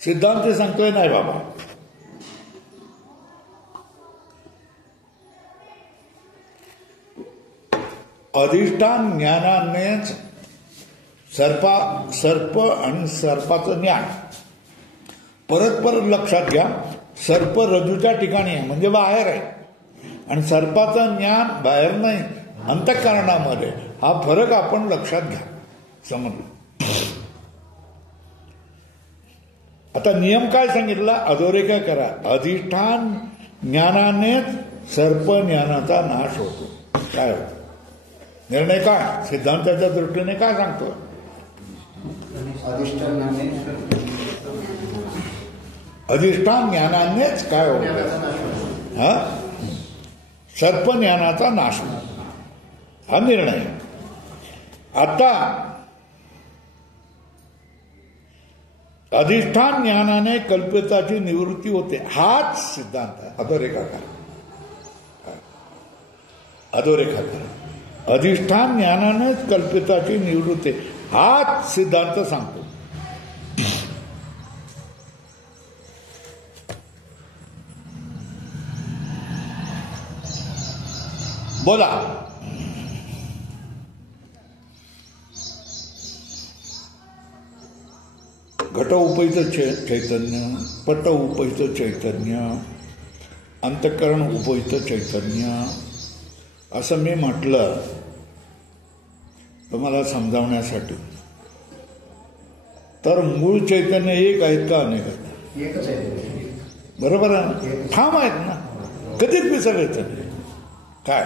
सिद्धांत सांगतोय नाही बाबा, अधिष्ठान ज्ञानानेच सर्प आणि सर्पाचं ज्ञान. परत परत लक्षात घ्या, सर्प रज्जूच्या ठिकाणी आहे म्हणजे बाहेर आहे, आणि सर्पाचं ज्ञान बाहेर नाही, अंतःकरणामध्ये. हा फरक आपण लक्षात घ्या, समजलं. आता नियम काय सांगितला? अधोरेखा करा. अधिष्ठान ज्ञानानेच सर्प ज्ञानाचा नाश होतो. काय होतं? निर्णय काय सिद्धांताच्या दृष्टीने काय सांगतो? अधिष्ठान ज्ञानानेच काय होतं? हा, सर्प ज्ञानाचा नाश, हा निर्णय. आता अधिष्ठान ज्ञानाने कल्पिताची निवृत्ती होते, हाच सिद्धांत आहे. अधोरेखा करा, अधोरेखा करा. अधिष्ठान ज्ञानानेच कल्पिताची निवृत्ती, हाच सिद्धांत सांगतो. बोला. घट उपहित चैतन्य, पट उपहित चैतन्य, अंतःकरण उपहित चैतन्य, असं मी म्हटलं तुम्हाला समजावण्यासाठी. तर मूळ चैतन्य एक आहेत का अनेक आहेत? एकच आहे. बरोबर आहे, ठाम आहेत ना, कधीच विसरायचं नाही. काय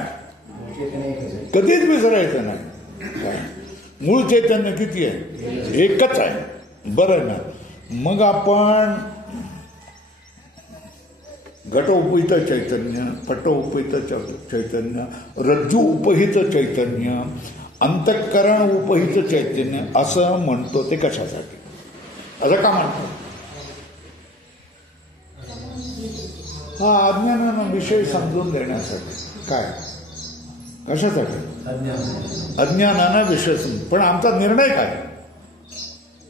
कधीच विसरायचं नाही. काय मूळ चैतन्य किती आहे? एकच आहे. बरं ना, मग आपण घट उपहित चैतन्य, पट उपहित चैतन्य, रज्जू उपहित चैतन्य, अंतःकरण उपहित चैतन्य असं म्हणतो. ते कशासाठी? असं का म्हणतो? हा अज्ञानानं विषय समजून देण्यासाठी. काय कशासाठी? अज्ञानानं विषय समजून. पण आमचा निर्णय काय?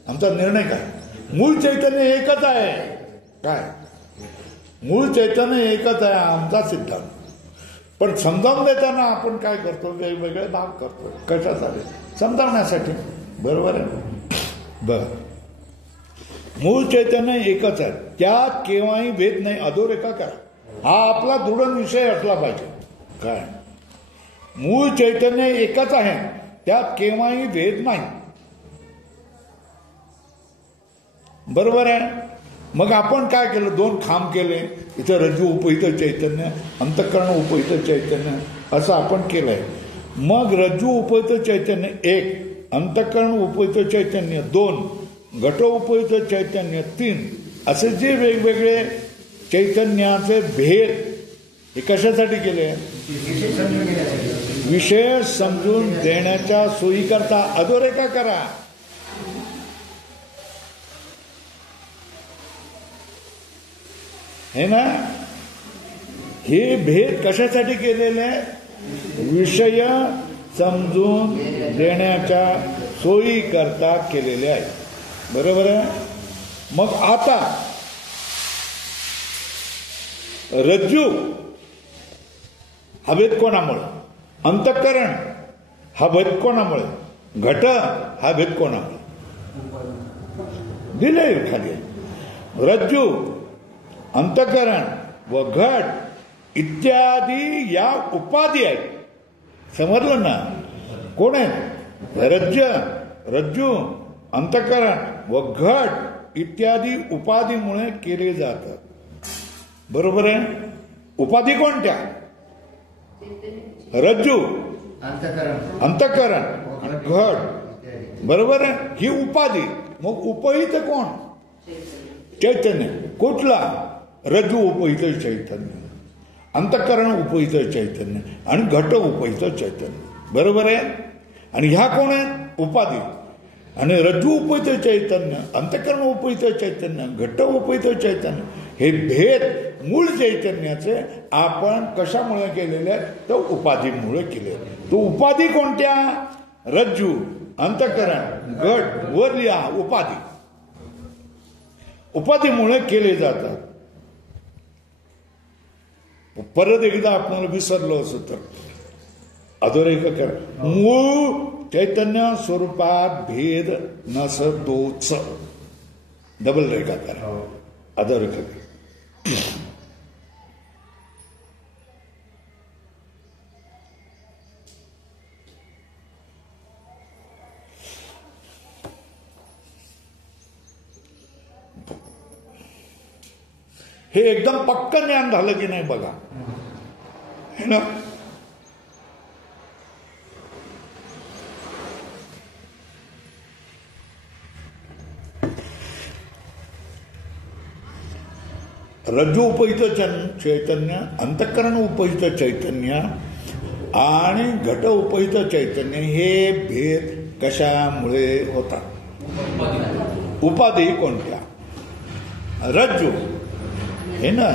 आमचा निर्णय काय? मूळ चैतन्य एकच आहे. काय मूळ चैतन्य एकच आहे, आमचा सिद्धांत. पण समजावून देताना आपण काय करतो? वेगवेगळे भाग करतो. कशासाठी? समजावण्यासाठी. बरोबर आहे. बर, मूळ चैतन्य एकच आहे, त्यात केव्हाही भेद नाही. अधोरेखा करा, हा आपला दृढ निश्चय असला पाहिजे. काय मूळ चैतन्य एकच आहे, त्यात केव्हाही भेद नाही. बरोबर आहे. मग आपण काय केलं? दोन खांब केले. इथं रज्जू उपहित चैतन्य, अंतःकरण उपहित चैतन्य असं आपण केलंय. मग रज्जू उपहित चैतन्य एक, अंतःकरण उपहित चैतन्य दोन, घट उपहित चैतन्य तीन, असे जे वेगवेगळे चैतन्याचे भेद हे कशासाठी केले? विषय समजून देण्याच्या सोयीकरता. अधोरेखा करा. है ना? हे भेद कशासाठी केलेले? विषय समजून देण्याच्या सोयी करता केलेले आहे. बरोबर आहे. मग आता रज्जू हा भेद कोणामुळे? अंतःकरण हा भेद कोणामुळे? घट हा भेद कोणामुळे? दिले खाली. रज्जू, अंतःकरण व घट इत्यादी या उपाधी आहेत. समजलं ना? कोण आहे? रज्जू, अंतःकरण व घट इत्यादी उपाधीमुळे केले जातात. बरोबर आहे. उपाधी कोणत्या? रज्जू, अंतःकरण, घट. बरोबर आहे. ही उपाधी. मग उपहित कोण? चैतन्य. कुठला? रज्जू उपहित चैतन्य, अंतःकरण उपहित चैतन्य आणि घट उपहित चैतन्य. बरोबर आहे. आणि ह्या कोण आहेत? उपाधी. आणि रज्जू उपहित चैतन्य, अंतःकरण उपहित चैतन्य, घट उपहित चैतन्य हे भेद मूळ चैतन्याचे आपण कशामुळे केलेले आहेत? तर उपाधीमुळे केले. तो उपाधी कोणत्या? रज्जू, अंतःकरण, घट वर लिहा उपाधी. उपाधीमुळे केले जातात. परत एकदा आपल्याला विसरलो असं तर अधोरेखा करा. मूळ चैतन्य स्वरूपात भेद नसतोच. डबल रेखा करा, अधोरेखा करा. हे एकदम पक्क ज्ञान झालं की नाही बघा, है ना. रज्जू उपहित चैतन्य, अंतःकरण उपहित चैतन्य आणि घट उपहित चैतन्य हे भेद कशामुळे होतात? उपाधी कोणत्या? रज्जू हे ना,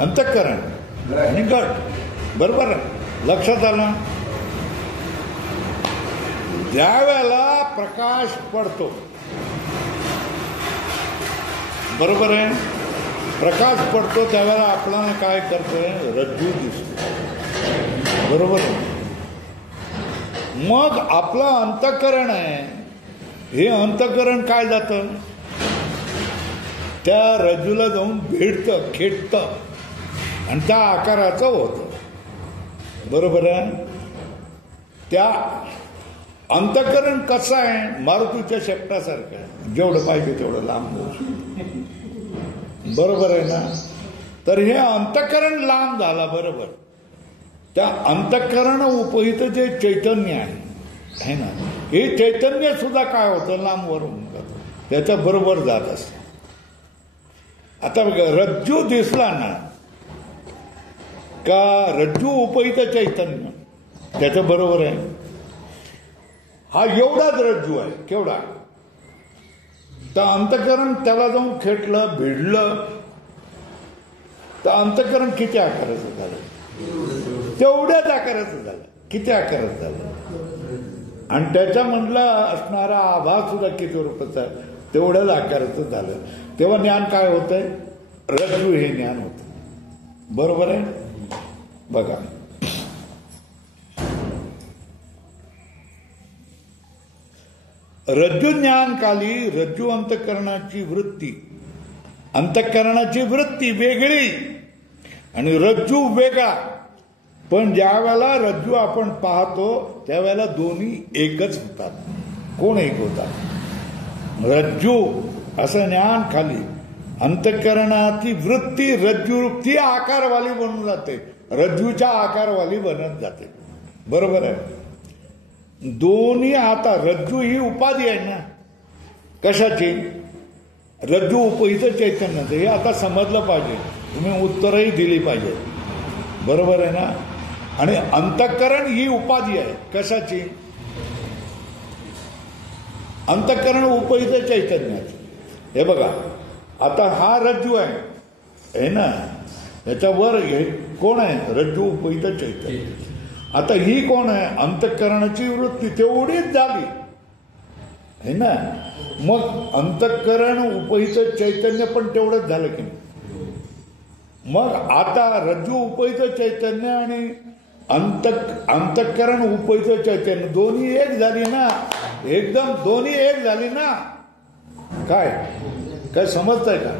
अंतःकरण आणि घट. बरोबर लक्षात आलं. ज्यावेळेला प्रकाश पडतो, बरोबर आहे, प्रकाश पडतो त्यावेळेला आपल्याला काय करतोय? रज्जू दिसतो. बरोबर आहे. मग आपलं अंतःकरण आहे, हे अंतःकरण काय जातं? त्या रज्जूला जाऊन भेटतं, खेटतं आणि त्या आकाराचं होतं. बरोबर आहे. त्या अंतःकरण कसं आहे? मारुतीच्या शेपटासारखं आहे, जेवढं पाहिजे तेवढं लांब जाऊ शकतं. बरोबर आहे ना. तर हे अंतःकरण लांब झाला. बरोबर. त्या अंतःकरण उपहित जे चैतन्य आहे ना, हे चैतन्य सुद्धा काय होतं? लांबवर होऊन जातं, त्याच्या बरोबर जात असतं. आता बघा, रज्जू दिसला ना का, रज्जू उपहित चैतन्य त्याच्या बरोबर आहे. हा एवढाच रज्जू आहे, केवढा? तर अंतःकरण त्याला जाऊन खेटलं, भिडलं, तर अंतःकरण किती आकाराचं झालं? तेवढ्याच आकाराचं झालं. किती आकाराचं झालं? आणि त्याच्यामधला असणारा आभास सुद्धा किती रूपाचा? तेवढ्याच आकाराचं झालं. तेव्हा ज्ञान काय होतंय? रज्जू हे ज्ञान होतं. बरोबर आहे. बघा, रज्जू ज्ञानकाली रज्जू अंतःकरणाची वृत्ती वेगळी आणि रज्जू वेगळा. पण ज्या वेळेला रज्जू आपण पाहतो त्यावेळेला दोन्ही एकच होतात. कोण एक होतात? रज्जू असं ज्ञान खाली, अंतःकरणाची वृत्ती रज्जू ती आकारवाली बनून जाते, रज्जूच्या आकारवाली बनत जाते. बरोबर आहे. दोन्ही. आता रज्जू ही उपाधी आहे ना, कशाची? रज्जू उपहित चैतन्याचं. हे आता समजलं पाहिजे, तुम्ही उत्तरही दिली पाहिजे. बरोबर आहे ना. आणि अंतःकरण ही उपाधी आहे, कशाची? अंतःकरण उपहित चैतन्याचं. हे बघा, आता हा रज्जू आहे ना, त्याच्यावर हे कोण आहे? रज्जू उपहित चैतन्य. आता ही कोण आहे? अंतःकरणाची वृत्ती. तेवढीच झाली है ना. मग अंतःकरण उपहित चैतन्य पण तेवढंच झालं की नाही? मग आता रज्जू उपहित चैतन्य आणि अंतःकरण उपहित चैतन्य दोन्ही एक झाली ना, एकदम दोन्ही एक झाली ना. काय समजतंय का?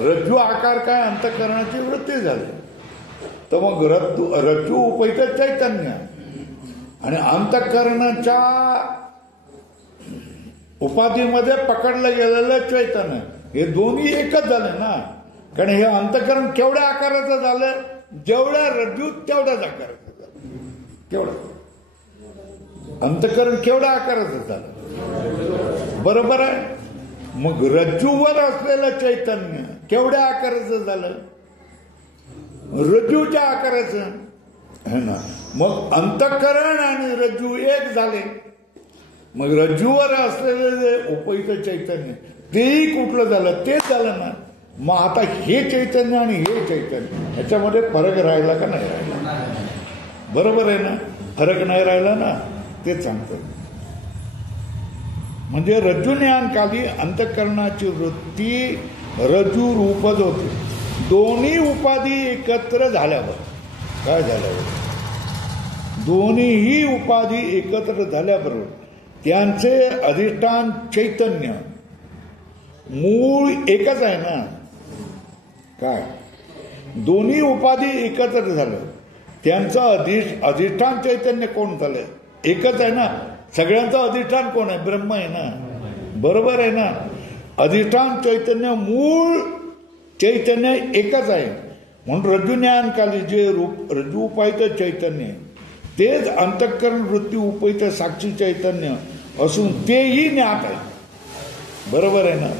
रज्जू आकार काय? अंतःकरणाची वृत्ती झाली. तर मग रज्जू उपहित चैतन्य आणि अंतःकरणाच्या उपाधीमध्ये पकडलं गेलेलं चैतन्य हे दोन्ही एकच झाले ना. कारण हे अंतःकरण केवढ्या आकाराचं झालं? जेवढ्या रज्जू तेवढ्याच आकाराचं झालं. केवढं अंतःकरण केवढ्या आकाराचं झालं? बरोबर आहे. मग रज्जूवर असलेलं चैतन्य केवढ्या आकाराचं झालं? रज्जूच्या आकाराचं है ना. मग अंतःकरण आणि रज्जू एक झाले. मग रज्जूवर असलेलं जे उपहित चैतन्य तेही कुठलं झालं? तेच झालं ना. मग आता हे चैतन्य आणि हे चैतन्य ह्याच्यामध्ये फरक राहिला का नाही राहिला? बरोबर आहे ना. फरक नाही राहिला ना, तेच सांगतो. म्हणजे रज्जुज्ञानकाली अंतःकरणाची वृत्ती रज्जू रूपच होते. दोन्ही उपाधी एकत्र झाल्यावर काय झाल्यावर, दोन्हीही उपाधी एकत्र झाल्याबरोबर त्यांचे अधिष्ठान चैतन्य मूळ एकच आहे ना. काय, दोन्ही उपाधी एकत्र झालं, त्यांचं अधिष्ठान चैतन्य कोण झालं, एकच आहे ना. सगळ्यांचं अधिष्ठान कोण आहे, ब्रह्म आहे ना. बरोबर आहे ना. अधिष्ठान चैतन्य मूळ चैतन्य एकच आहे. म्हणून रज्जुज्ञानकाली जे रूप रज्जू उपायित चैतन्य तेच अंतःकरण वृत्ती उपहित साक्षी चैतन्य असून तेही ज्ञात आहे. बरोबर आहे ना.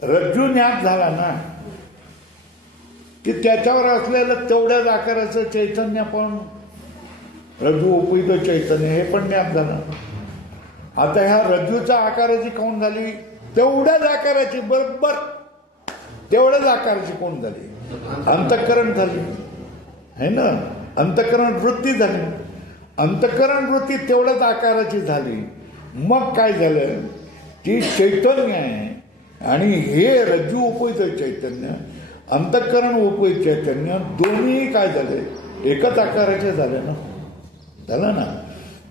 रज्जू ज्ञात झाला ना की त्याच्यावर असलेलं तेवढ्याच आकाराचं चैतन्य पण रज्जू उपहित चैतन्य हे पण ज्ञात झालं. आता ह्या रज्जूच्या आकाराची कोण झाली, तेवढ्याच आकाराची, बरोबर तेवढ्याच आकाराची कोण झाली, अंतःकरण झाली है ना. अंतःकरण वृत्ती झाली. अंतःकरण वृत्ती तेवढ्याच आकाराची झाली. मग काय झालं की चैतन्य आहे आणि हे रज्जू उपहित चैतन्य अंतःकरण उपहित चैतन्य दोन्ही काय झाले, एकच आकाराचे झाले ना. झालं ना.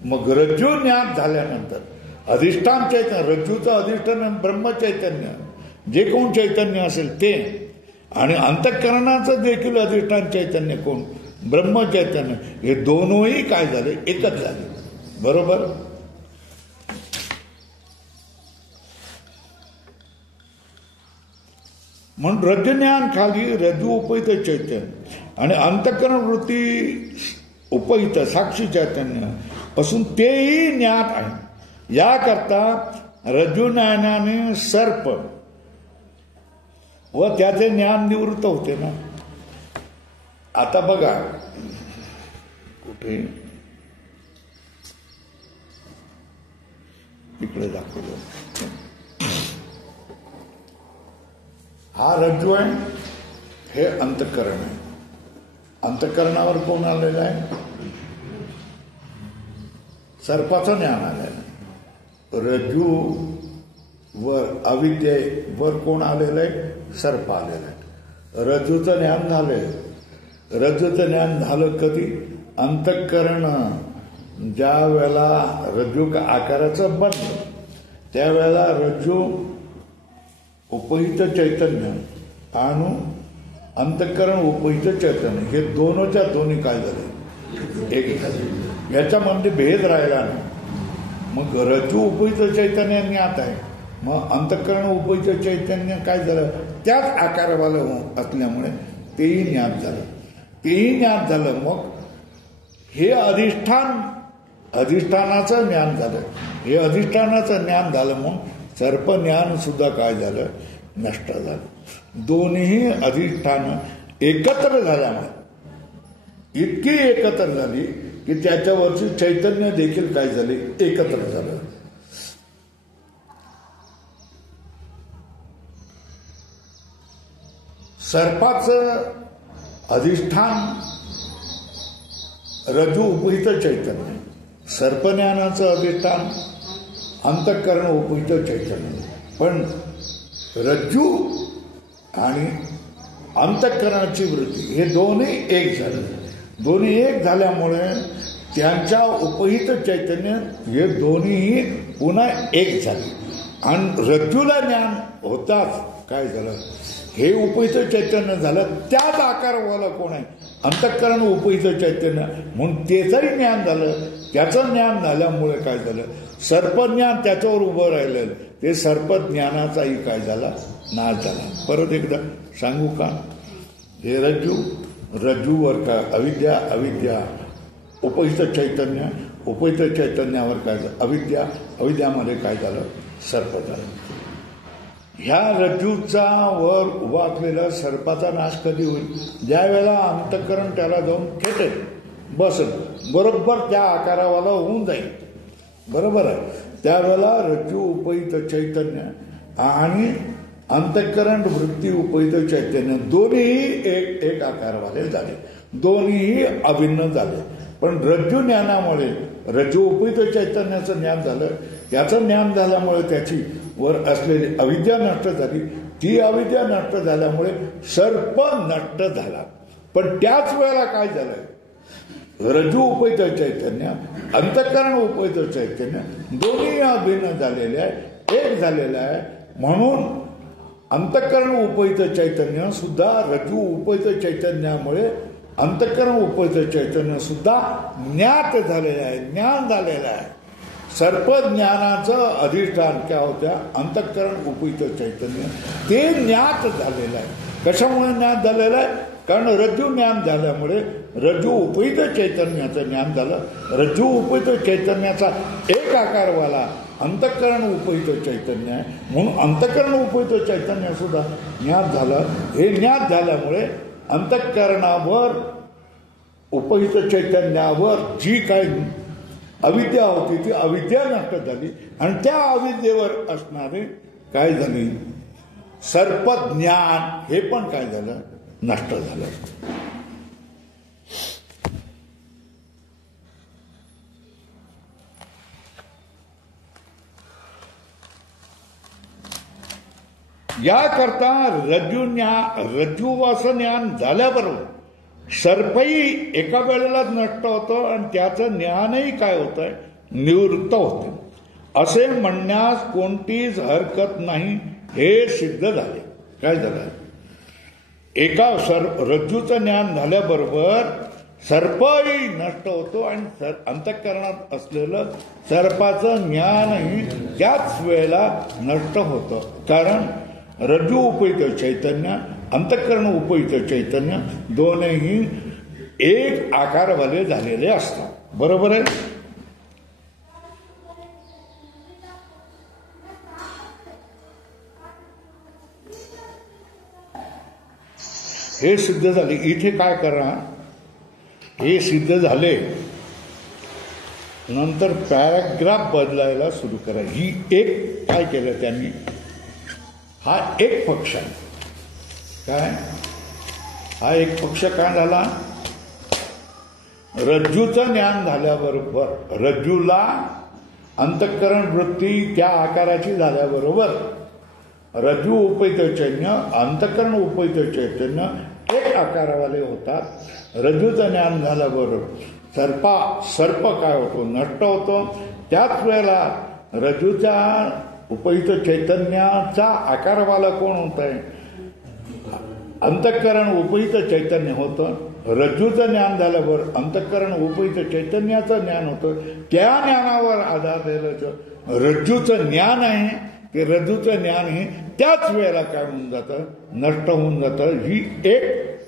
मग रज्जू ज्ञात झाल्यानंतर अधिष्ठान चैतन्य, रज्जूचं अधिष्ठान ब्रह्मचैतन्य जे कोण चैतन्य असेल ते, आणि अंतःकरणाचं देखील अधिष्ठान चैतन्य कोण, ब्रह्मचैतन्य, हे दोनही काय झाले, एकच झाले. बरोबर. म्हणून रज्जुज्ञान खाली रज्जू उपहित चैतन्य आणि अंतःकरण वृत्ती उपहित साक्षी चैतन्य असून तेही ज्ञात आहे. याकरता रज्जुज्ञानाने सर्प व त्याचे ज्ञान निवृत्त होते ना. आता बघा कुठे इकडे दाखवलं, हा रज्जू आहे, हे अंतःकरण आहे. अंतःकरणावर कोण आलेलं आहे, सर्पाचं ज्ञान आलेलं आहे. रज्जू वर अविद्येवर कोण आलेलं आहे, सर्प आलेला आहे. रज्जूचं ज्ञान झालंय. रज्जूचं ज्ञान झालं कधी, अंतःकरण ज्या वेळेला रज्जू आकाराचं बनलं त्यावेळेला रज्जू उपहित चैतन्य आणि अंतःकरण उपहित चैतन्य हे दोनच्या दोन्ही काय झाले, एक झाले. याच्यामध्ये भेद राहिला नाही. मग रज्जू उपहित चैतन्य ज्ञात आहे, मग अंतःकरण उपहित चैतन्य काय झालं, त्याच आकारावालं असल्यामुळे तेही ज्ञात झालं. तेही ज्ञात झालं. मग हे अधिष्ठानाचं ज्ञान झालं. हे अधिष्ठानाचं ज्ञान झालं मग सर्प ज्ञान सुद्धा काय झालं, नष्ट झालं. दोन्ही अधिष्ठान एकत्र झाल्यामुळे इतकी एकत्र झाली की त्याच्यावरची चैतन्य देखील काय झाले, एकत्र झालं. सर्पाचं अधिष्ठान रज्जू उपहित चैतन्य, सर्पज्ञानाचं अधिष्ठान अंतःकरण उपहित चैतन्य. पण रज्जू आणि अंतःकरणाची वृत्ती हे दोन्ही एक झाले. दोन्ही एक झाल्यामुळे त्यांच्या उपहित चैतन्य हे दोन्हीही पुन्हा एक झाले. आणि रज्जूला ज्ञान होताच काय झालं, हे उपहित चैतन्य झालं. त्याच आकारवाला कोण आहे, अंतःकरण उपहित चैतन्य, म्हणून त्याचंही ज्ञान झालं. त्याचं ज्ञान झाल्यामुळे काय झालं, सर्पज्ञान त्याच्यावर उभं राहिलेलं, ते सर्पज्ञानाचाही काय झाला, नाश झाला. परत एकदा सांगू का, हे रज्जूवर का अविद्या, अविद्या उपहित चैतन्य, उपहित चैतन्यावर काय झालं, अविद्या, अविद्यामध्ये काय झालं, सर्प झालं. ह्या रज्जूचा वर उभा असलेला सर्पाचा नाश कधी होईल, ज्या वेळेला अंतःकरण त्याला जाऊन खेटेल, बसल, बरोबर त्या आकारावाला होऊन जाईल. बरोबर आहे. त्यावेळेला रज्जू उपहित चैतन्य आणि अंतःकरण वृत्ती उपहित चैतन्य दोन्ही एक आकारवाले झाले, दोन्ही अभिन्न झाले. पण रज्जू ज्ञानामुळे रज्जू उपहित चैतन्याचं ज्ञान झालं. याचं ज्ञान झाल्यामुळे त्याची वर असलेली अविद्या नष्ट झाली. ती अविद्या नष्ट झाल्यामुळे सर्प नष्ट झाला. पण त्याच वेळेला काय झालं, रज्जू उपहित चैतन्य अंतःकरण उपहित चैतन्य दोन्ही अभिन्न झालेले आहे, एक झालेलं आहे. म्हणून अंतःकरण उपहित चैतन्य सुद्धा रज्जू उपहित चैतन्यामुळे अंतःकरण उपहित चैतन्य सुद्धा ज्ञात झालेलं आहे, ज्ञान झालेलं आहे. सर्प ज्ञानाचं अधिष्ठान काय होत्या अंतःकरण उपहित चैतन्य ते ज्ञात झालेलं आहे. कशामुळे ज्ञात झालेलं आहे, कारण रज्जू ज्ञान झाल्यामुळे रज्जू उपहित चैतन्याचं ज्ञान झालं. रज्जू उपहित चैतन्याचा एक आकारवाला अंतःकरण उपहित चैतन्य आहे. म्हणून अंतःकरण उपहित चैतन्य सुद्धा ज्ञात झालं. हे ज्ञात झाल्यामुळे अंतःकरणावर उपहित चैतन्यावर जी काही अविद्या होती ती अविद्या नष्ट झाली. आणि त्या अविद्येवर असणारे काय झाली सर्पज्ञान हे पण काय झालं नष्ट झालं. याकरता रज्जूवाचं ज्ञान झाल्याबरोबर सर्पही एका वेळेलाच नष्ट होतं आणि त्याचं ज्ञानही काय होतंय निवृत्त होते असे म्हणण्यास कोणतीच हरकत नाही. हे सिद्ध झाले. काय झालं, एका रज्जूचं ज्ञान झाल्याबरोबर सर्पही नष्ट होतो आणि अंतःकरणात असलेलं सर्पाचं ज्ञानही त्याच वेळेला नष्ट होतं. कारण रज्जू उपहित चैतन्य अंतःकरण उपहित चैतन्य दोनही एक आकारवाले झालेले असतात. बरोबर आहे. हे सिद्ध झाले. इथे काय करा, हे सिद्ध झाले नंतर पॅराग्राफ बदलायला सुरू करा. ही एक काय केलं त्यांनी, हा एक पक्ष आहे. काय हा एक पक्ष काय झाला, रज्जूचं ज्ञान झाल्याबरोबर रज्जूला अंतःकरण वृत्ती त्या आकाराची झाल्याबरोबर रज्जू उपहित चैतन्य अंतःकरण उपहित चैतन्य एक आकारावाले होतात. रज्जूचं ज्ञान झाल्याबरोबर सर्प काय होतो नष्ट होतो. त्याच वेळेला रज्जूच्या उपहित चैतन्याचा आकारवाला कोण होत आहे, अंतःकरण उपहित चैतन्य होतं. रज्जूचं ज्ञान झाल्यावर अंतःकरण उपहित चैतन्याचं ज्ञान होतं. त्या ज्ञानावर आधारलेलं रज्जूचं ज्ञान आहे. ते रज्जूचं ज्ञान हे त्याच वेळेला काय होऊन जातं नष्ट होऊन जातं. ही एक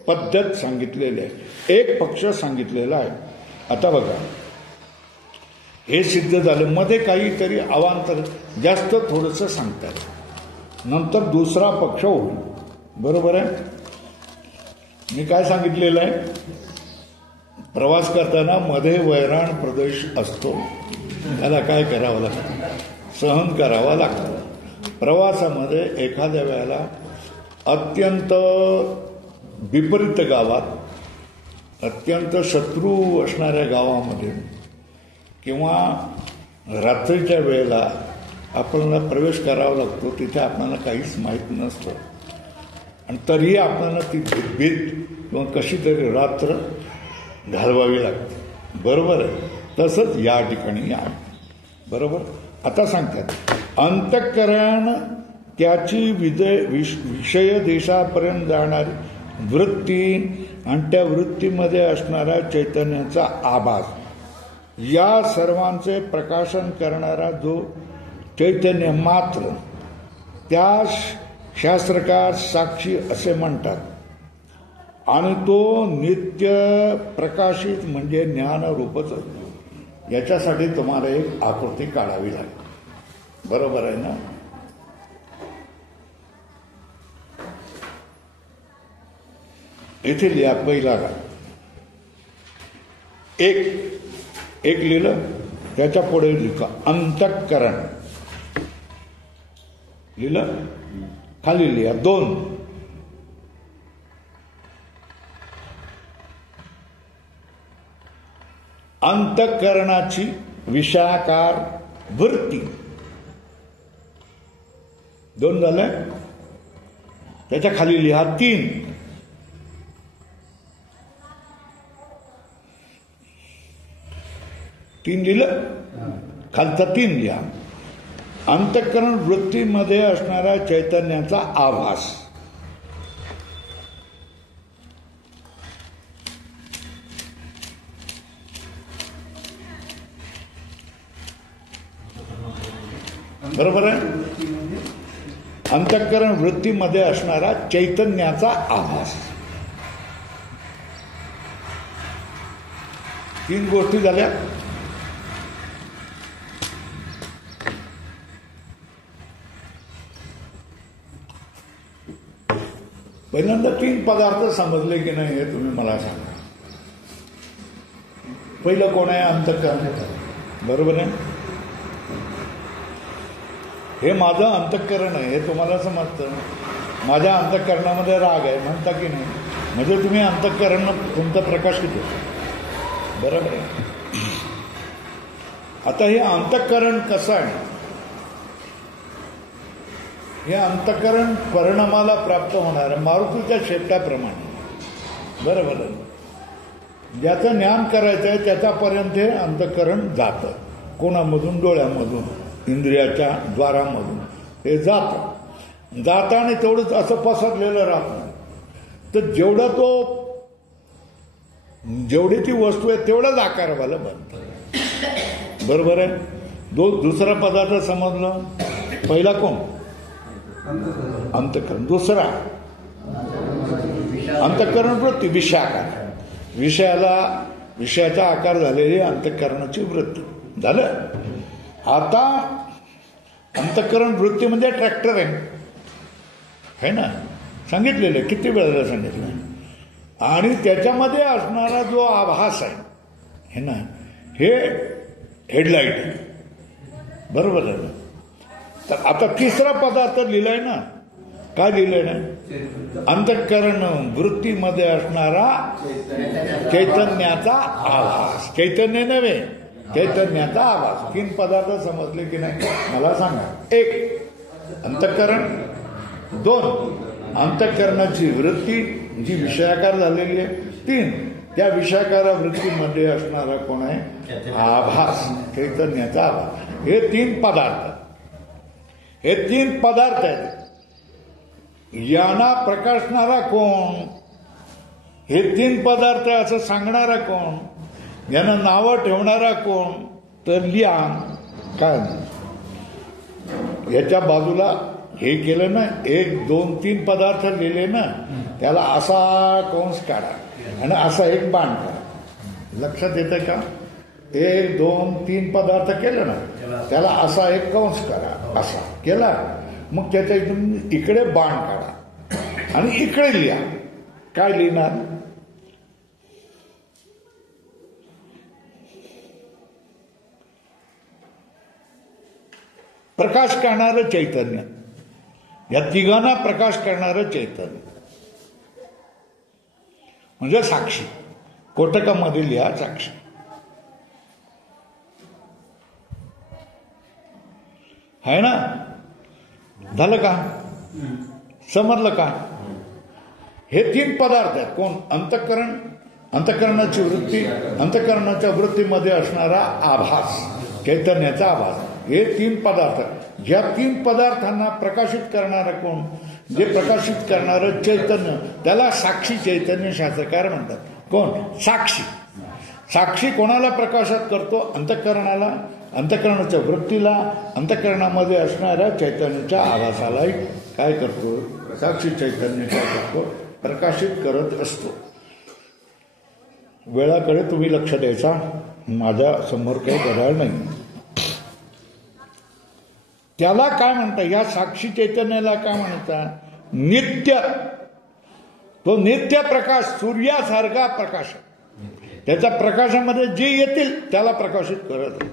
पद्धत सांगितलेली आहे, एक पक्ष सांगितलेला आहे. आता बघा हे सिद्ध झालं. मध्ये काहीतरी अवांतर जास्त थोडंसं सांगतात, नंतर दुसरा पक्ष होईल. बरोबर आहे. मी काय सांगितलेलं आहे, प्रवास करताना मध्ये वैराण प्रदेश असतो, त्याला काय करावं लागतं, सहन करावं लागतं. प्रवासामध्ये एखाद्या वेळेला अत्यंत विपरीत गावात अत्यंत शत्रू असणाऱ्या गावामध्ये किंवा रात्रीच्या वेळेला आपल्याला प्रवेश करावा लागतो. तिथे आपल्याला काहीच माहीत नसतं आणि तरीही आपल्याला ती भीत किंवा कशी तरी रात्र घालवावी लागते. बरोबर आहे. तसंच या ठिकाणी आहे. बरोबर. आता सांगतात अंतःकरण त्याची विषय देशापर्यंत जाणारी वृत्ती आणि त्या वृत्तीमध्ये असणाऱ्या चैतन्याचा आभास या सर्वांचे प्रकाशन करणारा जो चैतन्य मात्र त्या शास्त्रकार साक्षी असे म्हणतात. आणि तो नित्य प्रकाशित म्हणजे ज्ञानरूपच असतो. याच्यासाठी तुम्हाला एक आकृती काढावी लागेल. बरोबर आहे ना. इथे लिहा पहिला एक लिहिलं, त्याच्या पुढे लिहा अंतःकरण लिहिलं. खाली लिहा 2. अंतःकरणाची विषयाकार वृत्ती. 2 झाले. त्याच्या खाली लिहा 3. लिहिलं. खालचा 3 लिहा. अंतःकरण वृत्तीमध्ये असणाऱ्या चैतन्याचा आभास. बरोबर आहे. अंतःकरण वृत्तीमध्ये असणारा चैतन्याचा आभास. 3 गोष्टी झाल्या. पहिल्यांदा 3 पदार्थ समजले की नाही हे तुम्ही मला सांगा. पहिलं कोण आहे? अंतःकरण. बरोबर आहे. हे माझं अंतःकरण आहे हे तुम्हाला समजतं. माझ्या अंतःकरणामध्ये राग आहे म्हणता की नाही? म्हणजे तुम्ही अंतःकरण तुमचा प्रकाशित होतो. बरोबर आहे. आता हे अंतःकरण कसं आहे? हे अंतःकरण परिणामाला प्राप्त होणार आहे मारुतीच्या शेपटाप्रमाणे. बरोबर आहे. ज्याचं ज्ञान करायचं आहे त्याच्यापर्यंत हे अंतःकरण जातं. कोणामधून? डोळ्यामधून, इंद्रियाच्या द्वारामधून हे जातं. जातं आणि तेवढंच असं पसरलेलं राहत नाही. तर जेवढी ती वस्तू आहे तेवढाच आकारवाला बनतं. बरोबर आहे. दुसरा पदार्थ समजलं. पहिला कोण? अंतःकरण. दुसरा अंतःकरण वृत्ती, विषयाकार. विषयाचा आकार झालेली अंतःकरणाची वृत्ती. झालं. आता अंतःकरण वृत्ती म्हणजे ट्रॅक्टर आहे ना, सांगितलेलं किती वेळेला सांगितलं. आणि त्याच्यामध्ये असणारा जो आभास आहे ना, हे हेडलाईट आहे. बरोबर आहे ना. तर आता तिसरा पदार्थ लिहिलाय ना. काय लिहिलंय ना? अंतःकरण वृत्तीमध्ये असणारा चैतन्याचा आभास. चैतन्य नव्हे, चैतन्याचा आभास. 3 पदार्थ समजले की नाही मला सांगा. 1 अंतःकरण. 2 अंतःकरणाची वृत्ती जी विषयाकार झालेली आहे. 3 त्या विषयाकार वृत्तीमध्ये असणारा कोण आहे? आभास, चैतन्याचा आभास. हे 3 पदार्थ. हे 3 पदार्थ आहेत. यांना प्रकाशणारा कोण? हे 3 पदार्थ असं सांगणारा कोण? यांना नावं ठेवणारा कोण? तर लिहा. काय याच्या बाजूला हे केलं ना, 1 2 3 पदार्थ लिहिले ना, त्याला असा कंस काढा आणि असा एक बाण करा. लक्षात येतं का? 1 2 3 पदार्थ केलं ना, त्याला असा एक कंस करा. असा केला मग त्याच्या इथून इकडे बाण काढा आणि इकडे लिहा. काय लिहिणार? प्रकाश करणारं चैतन्य. या तिघांना प्रकाश करणारं चैतन्य म्हणजे साक्षी. कोटकामध्ये लिहा साक्षी. है ना? झालं का? समजलं का? हे 3 पदार्थ आहेत. कोण? अंतःकरण, अंतःकरणाची वृत्ती, अंतःकरणाच्या वृत्तीमध्ये असणारा आभास, चैतन्याचा आभास. हे 3 पदार्थ. या 3 पदार्थांना प्रकाशित करणारा कोण? जे प्रकाशित करणारं चैतन्य, त्याला साक्षी चैतन्य शास्त्रकार म्हणतात. कोण? साक्षी. साक्षी कोणाला प्रकाशित करतो? अंतःकरणाला, अंतःकरणाच्या वृत्तीला, अंतःकरणामध्ये असणाऱ्या चैतन्याच्या आभासालाही काय करतो? साक्षी चैतन्य काय करतो? प्रकाशित करत असतो. वेळाकडे तुम्ही लक्ष द्यायचा. माझ्या समोर काही घड्याळ नाही. त्याला काय म्हणतात? या साक्षी चैतन्याला काय म्हणतात? नित्य. तो नित्य प्रकाश, सूर्यासारखा प्रकाश. त्याच्या प्रकाशामध्ये जे येतील त्याला प्रकाशित करत.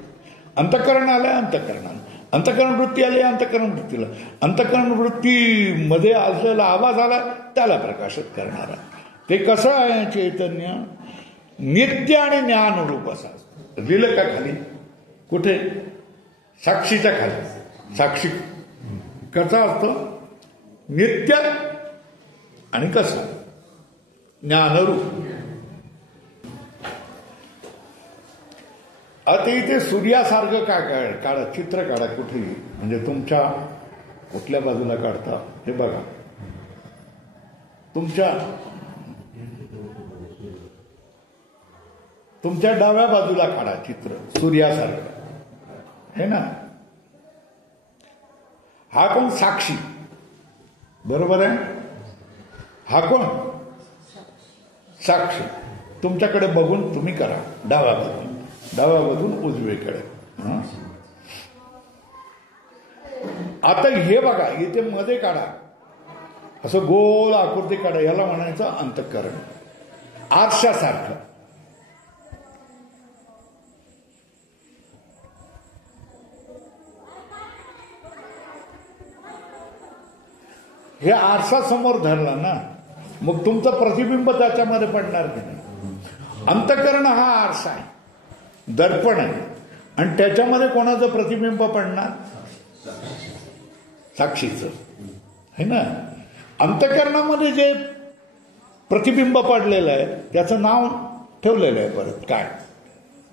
अंतःकरण आलंय, अंतःकरणाला अंतःकरण वृत्ती आली अंतःकरण वृत्तीला, अंतःकरण वृत्तीमध्ये असलेला आवाज आला त्याला प्रकाशित करणारा. ते कसं आहे चैतन्य? नित्य आणि ज्ञानरूप असा. लिहिलं का खाली? कुठे? साक्षीच्या खाली. साक्षी कसा असतो? नित्य आणि कसं? ज्ञानरूप. आता इथे सूर्यासारखं काय काढा, चित्र काढा कुठेही, म्हणजे तुमच्या कुठल्या बाजूला काढता हे बघा. तुमच्या डाव्या बाजूला काढा चित्र सूर्यासारखं, है ना? हा कोण? साक्षी. बरोबर आहे? हा कोण? साक्षी. तुमच्याकडे बघून तुम्ही करा. डाव्या बाजून उजवीकडे. आता हे बघा, इथे मध्ये काढा, असं गोल आकृती काढा. याला म्हणायचं अंतःकरण. आरशासारखं. हे आरसा समोर धरला ना, मग तुमचं प्रतिबिंब त्याच्यामध्ये पडणार की नाही? अंतःकरण हा आरसा आहे, दर्पण आहे, आणि त्याच्यामध्ये कोणाचं प्रतिबिंब पडणार? साक्षीचं, है ना? अंतःकरणामध्ये जे प्रतिबिंब पडलेलं आहे त्याचं नाव ठेवलेलं आहे परत. काय?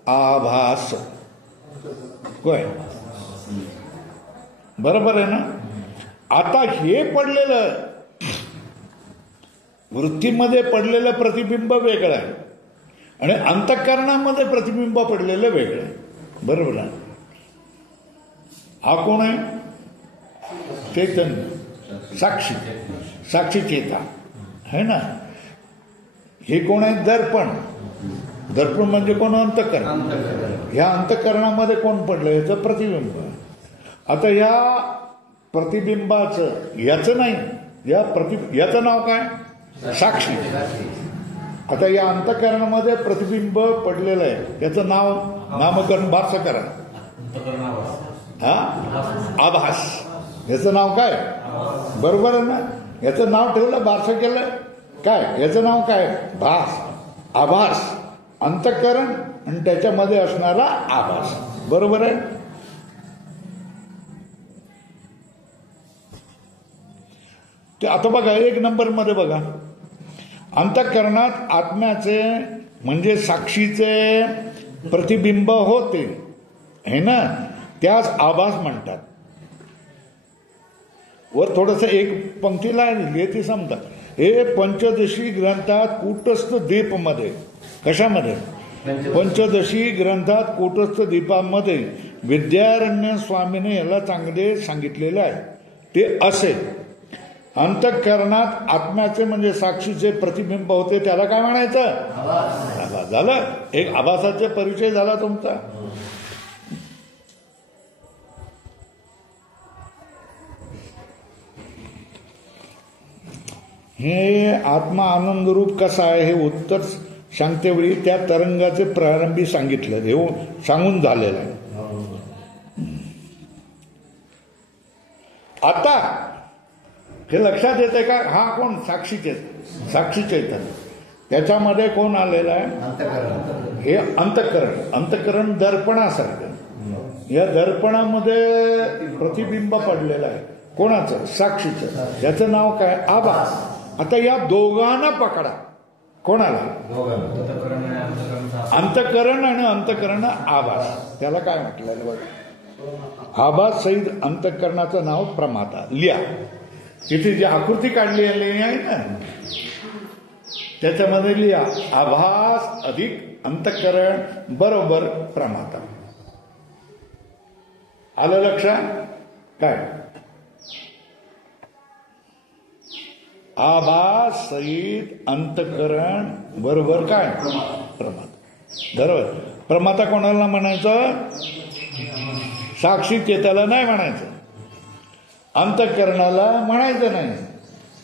आभास. होय, बरोबर आहे ना? आता हे पडलेलं वृत्तीमध्ये पडलेलं प्रतिबिंब वेगळं आहे आणि अंतःकरणामध्ये प्रतिबिंब पडलेलं वेगळं आहे. बरोबर आहे? हा कोण आहे? चैतन्य, साक्षी, साक्षी चेता, है ना? हे कोण आहे? दर्पण. दर्पण म्हणजे कोण? अंतःकरण. ह्या अंतःकरणामध्ये कोण पडलं? याचं प्रतिबिंब. आता या प्रतिबिंबाचं, याचं नाही, याचं नाव काय? साक्षी. आता या अंतःकरणामध्ये प्रतिबिंब पडलेलं आहे, याचं नाव नामकरण बारसं करा. हा, आभास. याचं नाव काय? बरोबर आहे ना? याचं नाव ठेवलं, बारसं केलं काय? याचं नाव काय? भास, आभास. अंतःकरण आणि त्याच्यामध्ये असणारा आभास. बरोबर आहे? ते आता बघा, 1 नंबर मध्ये बघा, अंतःकरणात आत्म्याचे म्हणजे साक्षीचे प्रतिबिंब होते, है ना? त्यास आभास म्हणतात. वर थोडस एक पंक्ती लागली ती समजा. हे पंचदशी ग्रंथात कूटस्थ दीप मध्ये, कशामध्ये? पंचदशी ग्रंथात कूटस्थ दीपामध्ये विद्यारण्य स्वामीने याला चांगले सांगितलेले आहे. ते असे अंतःकरणात आत्म्याचे म्हणजे साक्षीचे प्रतिबिंब होते, त्याला काय म्हणायचं? आभास. झालं, एक आभासाचा परिचय झाला तुमचा. हे आत्मा आनंद रूप कसा आहे हे उत्तर सांगतेवेळी त्या तरंगाचे प्रारंभी सांगितलं, हे सांगून झालेलं आहे. आता हे लक्षात येते का? हा कोण? साक्षी चैतन्य. त्याच्यामध्ये कोण आलेलं आहे? हे अंतःकरण. अंतःकरण दर्पणासारखं. या दर्पणामध्ये प्रतिबिंब पडलेलं आहे. कोणाचं? साक्षीचं. याचं नाव काय? आभास. आता या दोघांना पकडा. कोणाला? अंतःकरण आणि अंतःकरण आभास. त्याला काय म्हटलं बघा? आभास सहित अंतःकरणाचं नाव प्रमाता. लिहा. तिथे जी आकृती काढली आहे ना, त्याच्यामध्ये लिहा आभास अधिक अंतःकरण बरोबर प्रमाता. आलं लक्षात? काय? आभास सहित अंतःकरण बरोबर काय? प्रमाता. बरोबर. प्रमाता कोणाला म्हणायचं? साक्षी चेताला नाही म्हणायचं, अंतःकरणाला म्हणायचं नाही,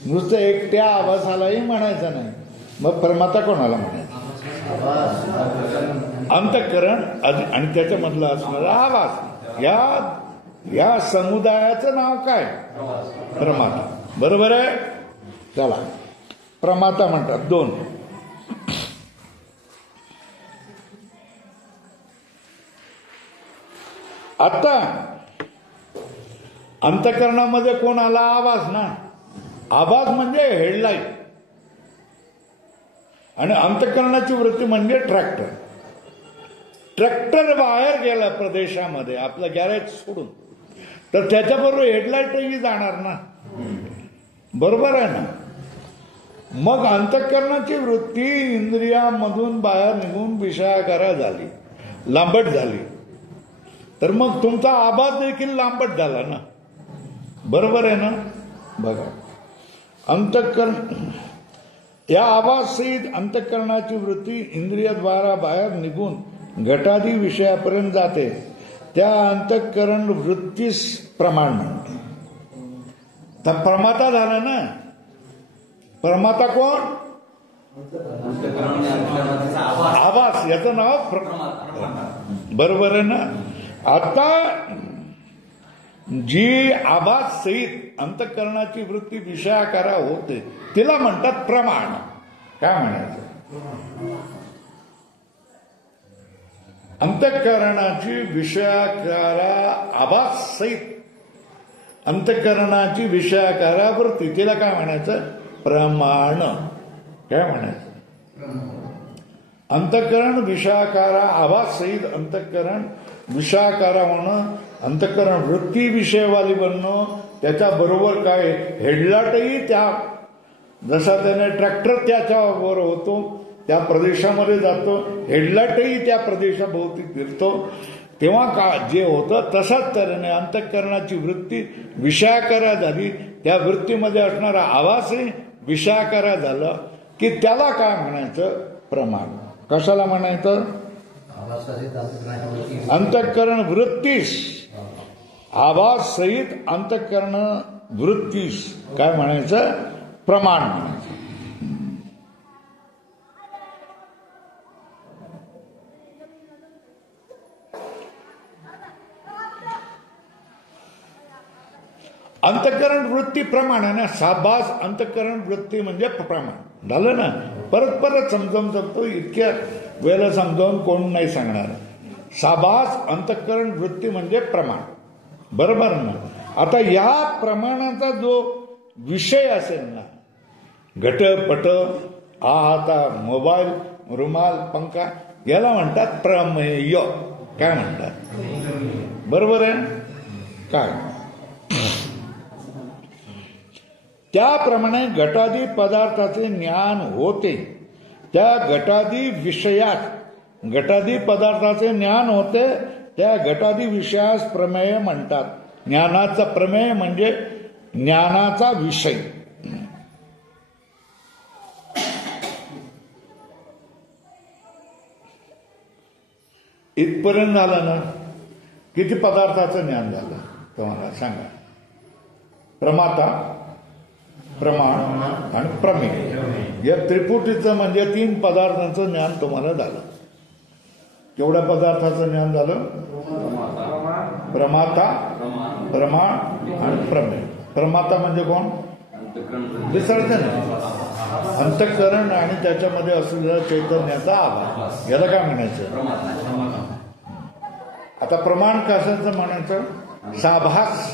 नुसतं एकट्या आभासालाही म्हणायचं नाही. मग प्रमाता कोणाला म्हणायचं? अंतःकरण आणि त्याच्यामधला असणारा आभास. या या समुदायाचं नाव काय? प्रमाता. बरोबर आहे. चला, प्रमाता म्हणतात 2. आता अंतःकरणामध्ये कोण आला? आवाज ना. आवाज म्हणजे हेडलाईट आणि अंतःकरणाची वृत्ती म्हणजे ट्रॅक्टर. ट्रॅक्टर बाहेर गेला प्रदेशामध्ये आपलं गॅरेज सोडून, तर त्याच्याबरोबर हेडलाईटही जाणार ना. बरोबर आहे ना. मग अंतःकरणाची वृत्ती इंद्रियामधून बाहेर निघून विषयाकारा झाली, लांबट झाली, तर मग तुमचा आवाज देखील लांबट झाला ना. बरोबर आहे ना. बघा, अंतःकरण या आवाजसहित अंतःकरणाची वृत्ती इंद्रियाद्वारा बाहेर निघून घटादी विषयापर्यंत जाते. त्या अंतःकरण वृत्तीस प्रमाण म्हणते. तर प्रमाता झाला ना. प्रमाता कोण? आवाज, याचं नाव बरोबर आहे ना. आता जी आवाज सहित अंतःकरणाची वृत्ती विषयाकारा होते तिला म्हणतात प्रमाण. काय म्हणायचं? अंतःकरणाची विषयाकारा आवाज सहित अंतःकरणाची विषयाकारा वृत्ती तिला काय म्हणायचं? प्रमाण. काय म्हणायचं? अंतःकरण विषयाकारा आवाज सहित अंतःकरण विषयाकारा होणं, अंतःकरण वृत्ती विषयवाली बनणं, त्याच्याबरोबर काय हेडलाईटही त्या, जसा त्याने ट्रॅक्टर त्याच्याबरोबर होतो, त्या प्रदेशामध्ये जातो, हेडलाईटही त्या प्रदेशाभोवती फिरतो, तेव्हा का जे होतं तसाच तऱ्हेने अंतःकरणाची वृत्ती विषयाकारा झाली. त्या वृत्तीमध्ये असणारा आवाजही विषयाकारा झालं की त्याला काय म्हणायचं? प्रमाण. कशाला म्हणायचं? अंतःकरण वृत्तीस, आवाज सहित अंतःकरण वृत्तीस काय म्हणायचं? प्रमाण म्हणायचं. अंतःकरण वृत्ती प्रमाण आहे ना. साबास, अंतःकरण वृत्ती म्हणजे प्रमाण झालं ना. परत परत समजावून सांगतो, इतक्या वेळेला समजावून कोण नाही सांगणार. साबास, अंतःकरण वृत्ती म्हणजे प्रमाण. बरोबर ना. आता या प्रमाणाचा जो विषय असेल ना, घट पट, आता मोबाईल, रुमाल, पंखा, याला म्हणतात प्रमेय. काय म्हणतात? बरोबर आहे. काय त्याप्रमाणे घटादी पदार्थाचे ज्ञान होते. त्या घटादी विषयात घटादी पदार्थाचे ज्ञान होते. त्या घटादी विषयास प्रमेय म्हणतात. ज्ञानाचा प्रमेय म्हणजे ज्ञानाचा विषय. इथपर्यंत झालं ना. किती पदार्थाचं ज्ञान झालं तुम्हाला सांगा? प्रमाता, प्रमाण आणि प्रमेय या त्रिपुटीचं म्हणजे 3 पदार्थांचं ज्ञान तुम्हाला झालं. केवढ्या पदार्थाचं ज्ञान झालं? प्रमाता, प्रमाण आणि प्रमेय. प्रमाता म्हणजे कोण? विसर्जन, अंतःकरण आणि त्याच्यामध्ये असलेला चैतन्याचा आवाज, याला काय म्हणायचं? आता प्रमाण कशाचं म्हणायचं? साभास,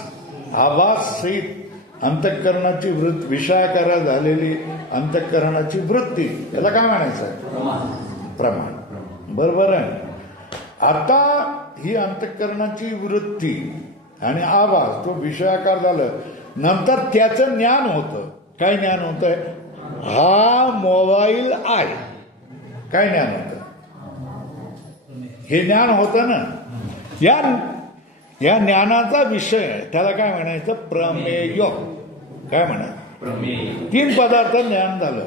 आवाज सहित अंतःकरणाची वृत्ती, विषयाकारा झालेली अंतःकरणाची वृत्ती, याला काय म्हणायचं? प्रमाण. बरोबर आहे. आता ही अंतःकरणाची वृत्ती आणि आवाज तो विषयाकार झालं, नंतर त्याचं ज्ञान होतं. काय ज्ञान होतंय? हा मोबाईल आहे. काय ज्ञान होतं? हे ज्ञान होतं ना. या ज्ञानाचा विषय त्याला काय म्हणायचं? प्रमेय. काय म्हणायचं? 3 पदार्थ ज्ञान झालं.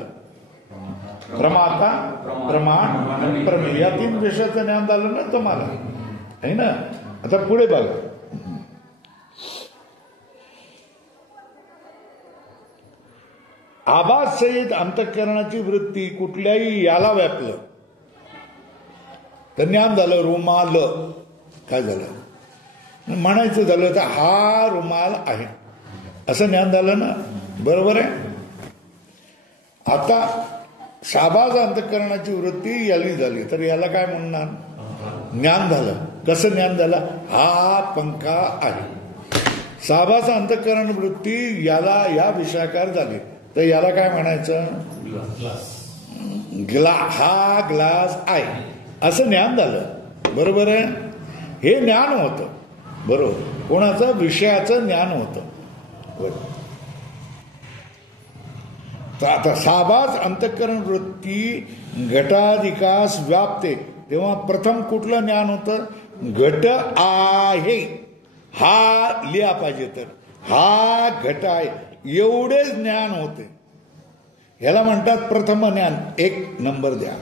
प्रमाता, प्रमाण आणि प्रमेय या 3 विषयाचं ज्ञान झालं ना तुम्हाला, है ना. आता पुढे बघा. आवाज सहित अंतःकरणाची वृत्ती कुठल्याही याला व्यापलं तर ज्ञान झालं. रुमाल काय झालं? म्हणायचं झालं तर हा रुमाल आहे असं ज्ञान झालं ना. बरोबर आहे. आता शाबाज अंतःकरणाची वृत्ती याली झाली तर याला काय म्हणणार? ज्ञान झालं. कसं ज्ञान झालं? हा पंखा आहे. शाबाज अंतःकरण वृत्ती याला या विषयाकार झाली तर याला काय म्हणायचं? हा ग्लास आहे असं ज्ञान झालं. बरोबर आहे. हे ज्ञान होतं. बरोबर. कोणाचं? विषयाचं ज्ञान होतं. बरोबर. तर आता शाबाज अंतःकरण वृत्ती घटाधिकास व्यापते तेव्हा प्रथम कुठलं ज्ञान होतं? घट आहे. हा लिहा पाहिजे तर हा घट आहे एवढेच ज्ञान होते. ह्याला म्हणतात प्रथम ज्ञान. 1 नंबर द्या.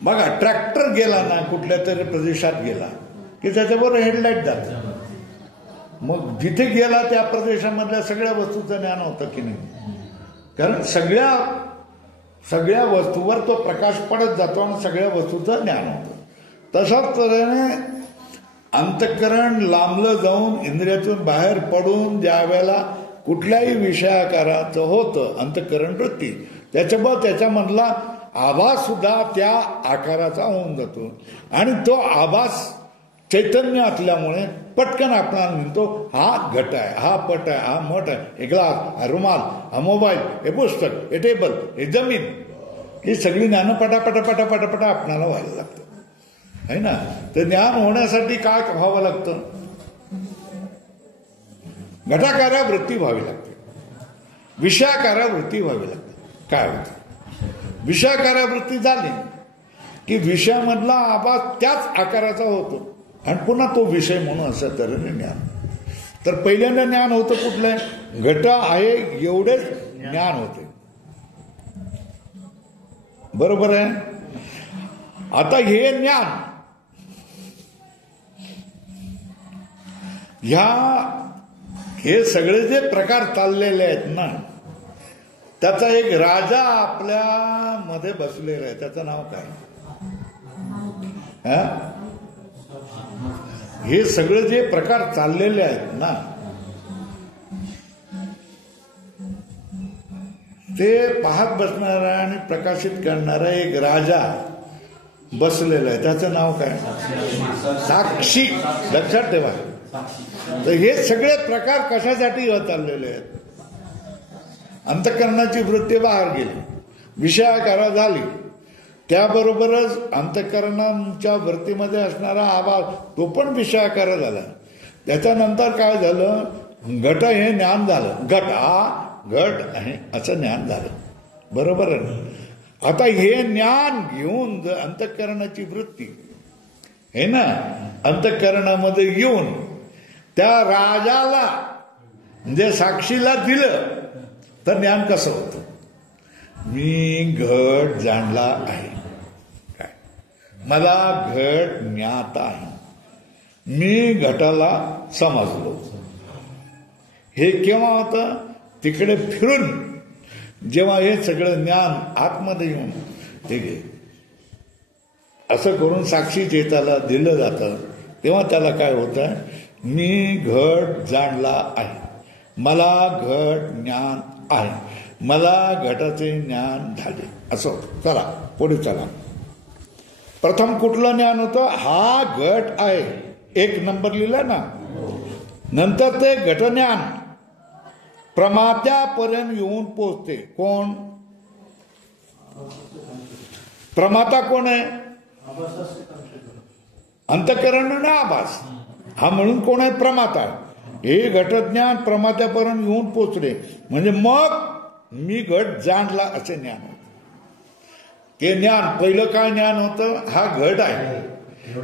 बघा ट्रॅक्टर गेला ना कुठल्या तरी प्रदेशात गेला की त्याच्याबरोबर हेडलाईट जात. मग जिथे गेला त्या प्रदेशामधल्या सगळ्या वस्तूचं ज्ञान होतं की नाही? कारण सगळ्या वस्तूवर तो प्रकाश पडत जातो आणि सगळ्या वस्तूचं ज्ञान होतं. तशाच तऱ्हेने अंतःकरण लांबलं जाऊन इंद्रियातून बाहेर पडून ज्या वेळेला कुठल्याही विषयाकाराचं होतं अंतःकरण वृत्ती त्याच्यामधला आभास सुद्धा त्या आकाराचा होऊन जातो आणि तो आभास चैतन्य असल्यामुळे पटकन आपल्याला म्हणतो हा घट आहे, हा पट आहे, हा मठ आहे, हे ग्लास, हा रुमाल, हा मोबाईल, हे पुस्तक, हे टेबल, हे जमीन, ही सगळी ज्ञान पटापटा आपणाला व्हायला लागतं आहे ना. तर ज्ञान होण्यासाठी काय व्हावं लागतं? घटाकारा वृत्ती व्हावी लागते. विषयाकारा वृत्ती व्हावी लागते. काय होतं? विषयाकारा वृत्ती झाली की विषयामधला आवाज त्याच आकाराचा होतो आणि पुन्हा तो विषय म्हणून अशा तऱ्हेने ज्ञान. तर पहिल्यांदा ज्ञान होतं कुठलं? घट आहे एवढेच ज्ञान होते. बरोबर आहे. आता हे ज्ञान हे सगळे जे प्रकार चाललेले आहेत ना त्याचा एक राजा आपल्या मध्ये बसलेला आहे. त्याचं नाव काय? हे सगळे जे प्रकार चाललेले आहेत ना ते पाहत बसणारा आणि प्रकाशित करणारा एक राजा बसलेला आहे. त्याचं नाव काय? साक्षी. लक्षात ठेवा. तर हे सगळे प्रकार कशासाठी चाललेले आहेत? अंतःकरणाची वृत्ती बाहेर गेली, विषयाकारा झाली, त्याबरोबरच अंतःकरणाच्या वृत्तीमध्ये असणारा आवाज तो पण विषयाकारा झाला. त्याच्यानंतर काय झालं? घट हे ज्ञान झालं. घट आहे असं ज्ञान झालं. बरोबर आहे. आता हे ज्ञान घेऊन अंतःकरणाची वृत्ती हे ना अंतःकरणामध्ये येऊन त्या राजाला म्हणजे साक्षीला दिलं तर ज्ञान कसं होतं? मी घट जाणला आहे. काय? मला घट ज्ञात आहे. मी घटाला समजलो. हे केव्हा होतं? तिकडे फिरून जेव्हा हे सगळं ज्ञान आतमध्ये येऊन ठीक आहे असं करून साक्षी चेताला दिलं जातं तेव्हा त्याला काय होतं? मी घट जाणला आहे. मला घट ज्ञान आहे. मला घटाचे ज्ञान झाले असं होतं. चला पुढे चला. प्रथम कुठलं ज्ञान होतं? हा घट आहे. 1 नंबर लिहिला ना. नंतर ते घटज्ञान प्रमात्यापर्यंत येऊन पोचते. कोण प्रमाता? कोण आहे? अंतःकरण ना आभास. हा म्हणून कोण आहे? प्रमाता. हे घटज्ञान प्रमात्यापर्यंत येऊन पोचले म्हणजे मग मी घट जाणला असे ज्ञान होतं. ते ज्ञान पहिलं काय ज्ञान होतं? हा घट आहे.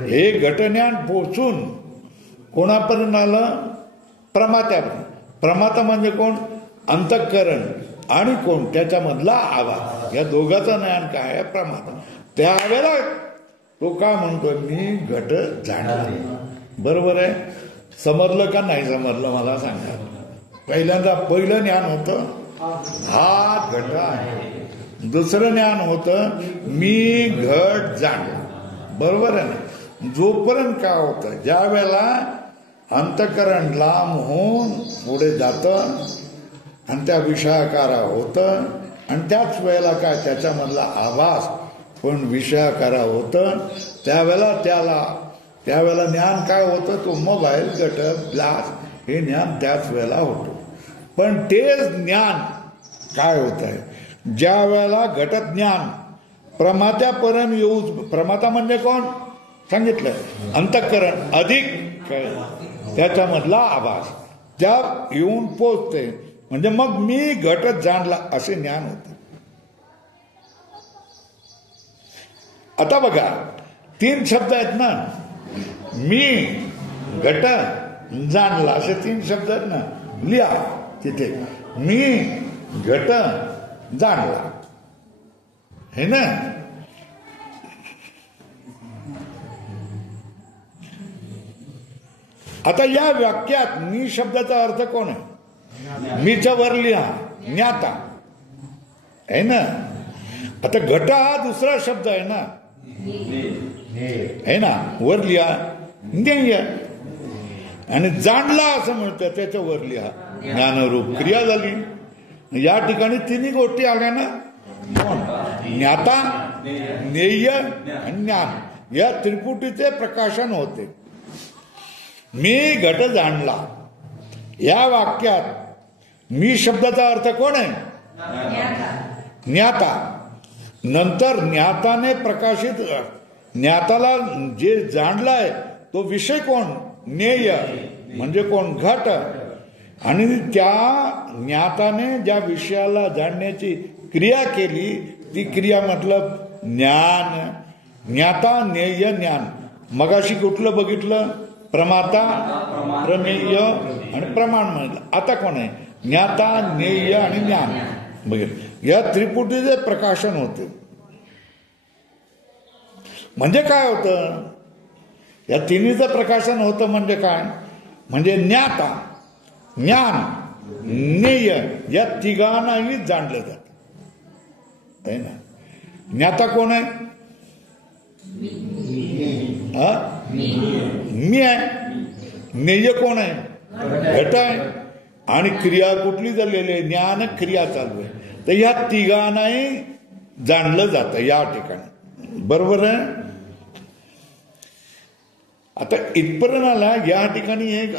हे घटज्ञान पोचून कोणापर्यंत आलं? प्रमात्यापर्यंत. प्रमाता म्हणजे कोण? अंतःकरण आणि कोण? त्याच्यामधला आवाज. या दोघांचं ज्ञान काय आहे? प्रमाता. त्यावेळेला तो का म्हणतो मी घट जाणला. बरोबर आहे. समजलं का नाही समजलं मला सांगा. पहिलं ज्ञान होतं हा घट आहे. दुसरं ज्ञान होतं मी घट जाणला. बरोबर आहे ना. जोपर्यंत काय होतं ज्या वेळेला अंतःकरण लांब होऊन पुढे जातं आणि त्या विषयाकारा होतं आणि त्याच वेळेला काय त्याच्यामधला आभास पण विषयाकारा होतं त्यावेळेला त्यावेळेला ज्ञान काय होतं तो मोबाईल घट ग्लास हे ज्ञान त्याच वेळेला होतं. पण तेच ज्ञान काय होत आहे ज्या वेळेला घटज्ञान प्रमात्यापर्यंत येऊ. प्रमाता म्हणजे कोण सांगितलं अंतःकरण अधिक त्याच्यामधला आभास त्या येऊन पोचते म्हणजे मग मी घटच जाणला असे ज्ञान होते. आता बघा 3 शब्द आहेत ना. मी घट जाणला असे 3 शब्द आहेत ना. लिहा तिथे मी घट जाणला है ना. आता या वाक्यात मी शब्दाचा अर्थ कोण आहे. मीच्या वर लिहा ज्ञाता आहे ना. आता घट हा दुसरा शब्द आहे ना है ना. वर लिहा ज्ञेय आणि जाणला असं म्हणतं त्याच्या वर लिहा ज्ञानरूप क्रिया झाली. या ठिकाणी 3 गोष्टी आल्या ना. ज्ञाता ज्ञेय आणि ज्ञान या त्रिपुटीचे प्रकाशन होते. मी घट जाणला या वाक्यात मी शब्दाचा अर्थ कोण आहे ज्ञाता. नंतर ज्ञाताने प्रकाशित ज्ञाताला जे जाणलाय तो विषय कोण ज्ञेय म्हणजे कोण घट. आणि त्या ज्ञाताने ज्या विषयाला जाणण्याची क्रिया केली ती क्रिया मतलब ज्ञान. ज्ञाता ज्ञेय ज्ञान. मगाशी कुठलं बघितलं प्रमाता प्रमेय आणि प्रमाण म्हणलं. आता कोण आहे ज्ञाता ज्ञेय आणि ज्ञान. बघितलं या त्रिपुटीचे प्रकाशन होते. म्हणजे काय होतं या तिन्हीचं प्रकाशन होतं म्हणजे काय म्हणजे ज्ञाता ज्ञान ज्ञेय या तिघांनाही जाणलं जात आहे ना. ज्ञाता कोण आहे मी आहे. ज्ञेय कोण आहे घट आहे. आणि क्रिया कुठली झालेली आहे ज्ञान क्रिया चालू आहे. तर या तिघांनाही जाणलं जातं या ठिकाणी. बरोबर आहे. आता इथपर्यंत आला या ठिकाणी एक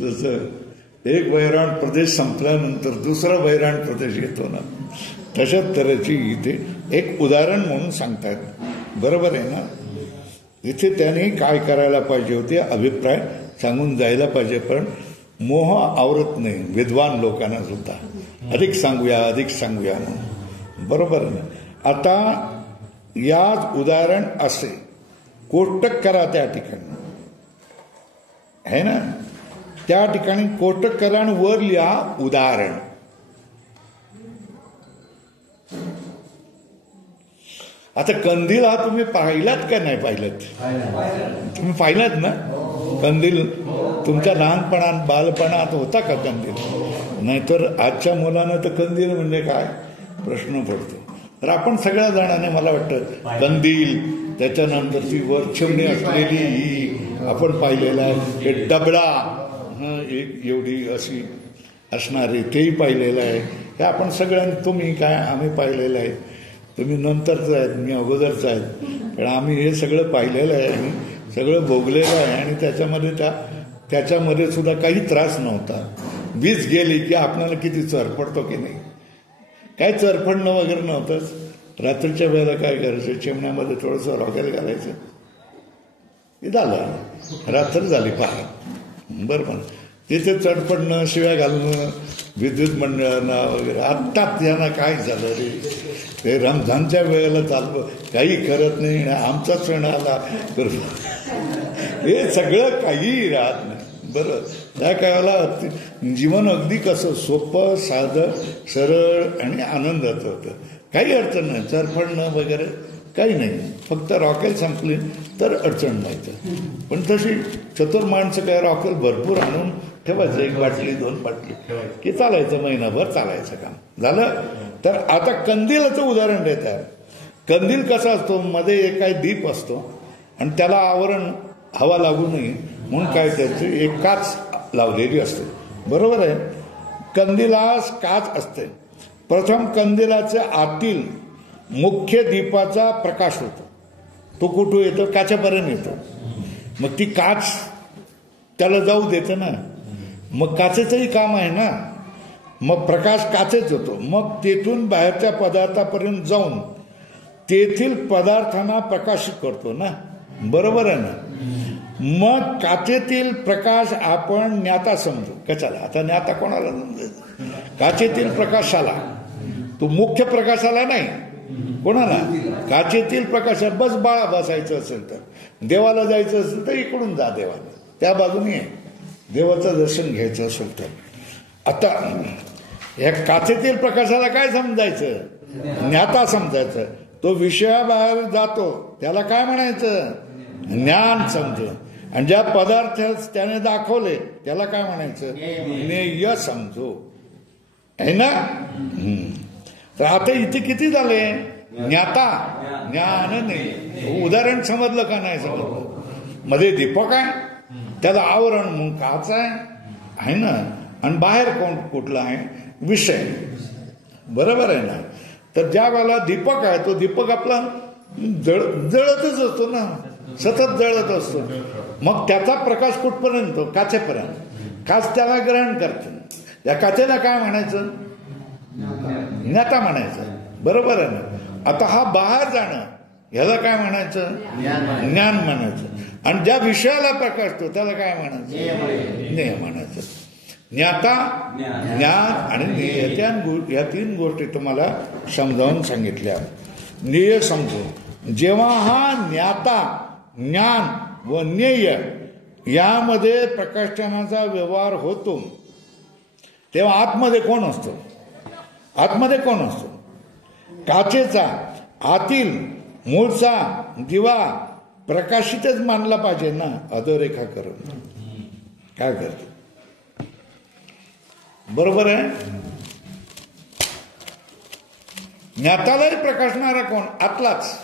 जसं एक वैराण प्रदेश संपल्यानंतर दुसरा वैराण प्रदेश येतो ना तशाच तऱ्हेची इथे एक उदाहरण म्हणून सांगतायत. बरोबर आहे ना. इथे त्याने काय करायला पाहिजे होते अभिप्राय सांगून जायला पाहिजे पण मोह आवरत नाही विद्वान लोकांना सुद्धा. अधिक सांगूया म्हणून. बरोबर ना. आता याच उदाहरण असे कोष्टक करा त्या ठिकाणी है ना. त्या ठिकाणी कोष्टक करा आणि वर लिहा उदाहरण. आता कंदील हा तुम्ही पाहिलात का नाही पाहिलात. तुम्ही पाहिलात ना कंदील. तुमच्या लहानपणात बालपणात होता का कंदील. नाहीतर आजच्या मुलांना तर कंदील म्हणजे काय प्रश्न पडतो. तर आपण सगळ्या जणांनी मला वाटतं कंदील त्याच्यानंतर ती वर चिमणी असलेली आपण पाहिलेलं आहे. हे डबडा एक एवढी अशी असणारी तेही पाहिलेलं आहे. हे आपण सगळ्यांनी तुम्ही काय आम्ही पाहिलेलं आहे. तुम्ही नंतरच आहेत मी अगोदरच आहेत पण आम्ही हे सगळं पाहिलेलं आहे आणि सगळं भोगलेलं आहे. आणि त्याच्यामध्ये सुद्धा काही त्रास नव्हता. वीज गेली की आपल्याला किती चरपडतो की नाही. काय चरपडणं वगैरे नव्हतंच. रात्रीच्या वेळेला काय करायचं चिमण्यामध्ये थोडंसं रॉकेल घालायचं हे झालं रात्र झाली पहा. बरोबर. तिथे चढपडणं शिव्या घालणं विद्युत मंडळांना वगैरे. आत्ताच यांना काय झालं रे ते रमजानच्या वेळेला चाललं काही करत नाही आमचा सण आला हे सगळं काही राहत नाही. बरं त्या काळाला जीवन अगदी कसं सोपं साधं सरळ आणि आनंदाचं होतं. काही अडचण नाही. चरफडणं वगैरे काही नाही, फक्त रॉकेल संपली तर अडचण व्हायचं. पण तशी चतुर माणसं काय रॉकेल भरपूर आणून ठेवायचं, 1 बाटली 2 बाटली की चालायचं, महिनाभर चालायचं काम झालं. तर आता कंदिलाचं उदाहरण देत आहे. कंदील कसा असतो, मध्ये एक काय दीप असतो आणि त्याला आवरण हवा लागू नये म्हणून काय त्याची एक काच लावलेली असते, बरोबर आहे. कंदिलास काच असते. प्रथम कंदिलाच्या आतील मुख्य दीपाचा प्रकाश होतो, तो कुठून येतो, काचेपर्यंत येतो. मग ती काच त्याला जाऊ देते ना, मग काचेचंही काम आहे ना, मग प्रकाश काचेच होतो. मग तेथून बाहेरच्या पदार्थापर्यंत जाऊन तेथील पदार्थांना प्रकाशित करतो ना, बरोबर आहे ना. मग काचेतील प्रकाश आपण ज्ञाता समजू. कशाला आता ज्ञाता कोणाला समजायचं, काचेतील प्रकाशाला, तो मुख्य प्रकाशाला नाही, कोणाला, काचेतील प्रकाश. बस बाळा बसायचं असेल तर, देवाला जायचं असेल तर इकडून जा देवाला, त्या बाजूने देवाचं दर्शन घ्यायचं असेल तर. आता या काचेतील प्रकाशाला काय समजायचं, ज्ञाता समजायचं. तो विषयाबाहेर जातो त्याला काय म्हणायचं, ज्ञान समजू. आणि ज्या पदार्थ त्याने दाखवले त्याला काय म्हणायचं, ज्ञेय समजू, आहे ना. तर आता इथे किती झाले, ज्ञाता, ज्ञान नाही. उदाहरण समजलं का नाही समजलं. मध्ये दीपक आहे, त्याला आवरण म्हणून काच आहे ना, आणि बाहेर कुठला आहे, विषय, बरोबर आहे ना. तर ज्या वेळेला दीपक आहे तो दीपक आपला जळतच असतो ना, सतत जळत असतो. मग त्याचा प्रकाश कुठपर्यंत, काचेपर्यंत. काच त्याला ग्रहण करते. या काचेला काय म्हणायचं, ज्ञाता म्हणायचं, बरोबर आहे ना. आता हा बाहेर जाणं ह्याला काय म्हणायचं, ज्ञान म्हणायचं. आणि ज्या विषयाला प्रकाशतो त्याला काय म्हणायचं, ज्ञेय म्हणायचं. ज्ञाता, ज्ञान आणि ज्ञेय, या 3 गोष्टी तुम्हाला समजावून सांगितल्या. ज्ञेय समजू. जेव्हा हा ज्ञाता, ज्ञान व ज्ञेय यामध्ये प्रकाशनाचा व्यवहार होतो तेव्हा आतमध्ये कोण असतो, आतमध्ये कोण असतो, काचेचा आतील मूळचा दिवा प्रकाशितच मानला पाहिजे ना, अधोरेखा करून. काय करतो, बरोबर आहे. ज्ञातालाही प्रकाशणारा कोण, आतलाच.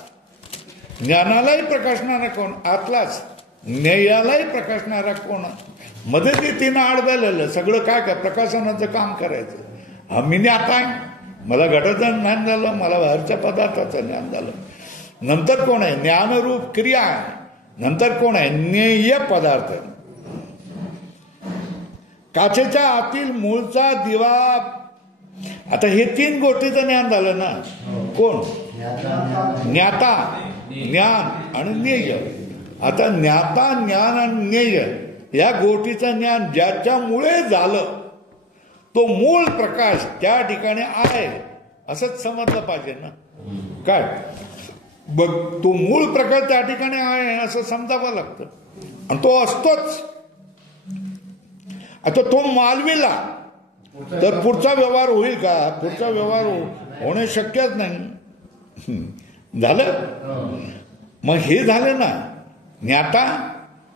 ज्ञानालाही प्रकाशणारा कोण, आतलाच. ज्ञेयालाही प्रकाशणारा कोण, मध्ये ते 3 आडबेलेलं सगळं काय काय प्रकाशनाचं काम करायचं. मी ज्ञाता आहे, मला घटाचं ज्ञान झालं, मला बाहेरच्या पदार्थाचं ज्ञान झालं. नंतर कोण आहे, ज्ञानरूप क्रिया आहे. नंतर कोण आहे, ज्ञेय पदार्थ. काचेच्या आतील मूळचा दिवा. आता हे 3 गोष्टीचं ज्ञान झालं ना, कोण, ज्ञाता, ज्ञान आणि ज्ञेय. आता ज्ञाता, ज्ञान आणि ज्ञेय या गोष्टीचं ज्ञान ज्याच्यामुळे झालं तो मूळ प्रकाश त्या ठिकाणी आहे असंच समजलं पाहिजे ना. काय बघ, तो मूळ प्रकाश त्या ठिकाणी आहे असं समजावं लागतं, आणि तो असतोच. आता तो मालविला तर पुढचा व्यवहार होईल का, पुढचा व्यवहार होणे शक्यच नाही. झालं. मग हे झालं ना, ज्ञाता,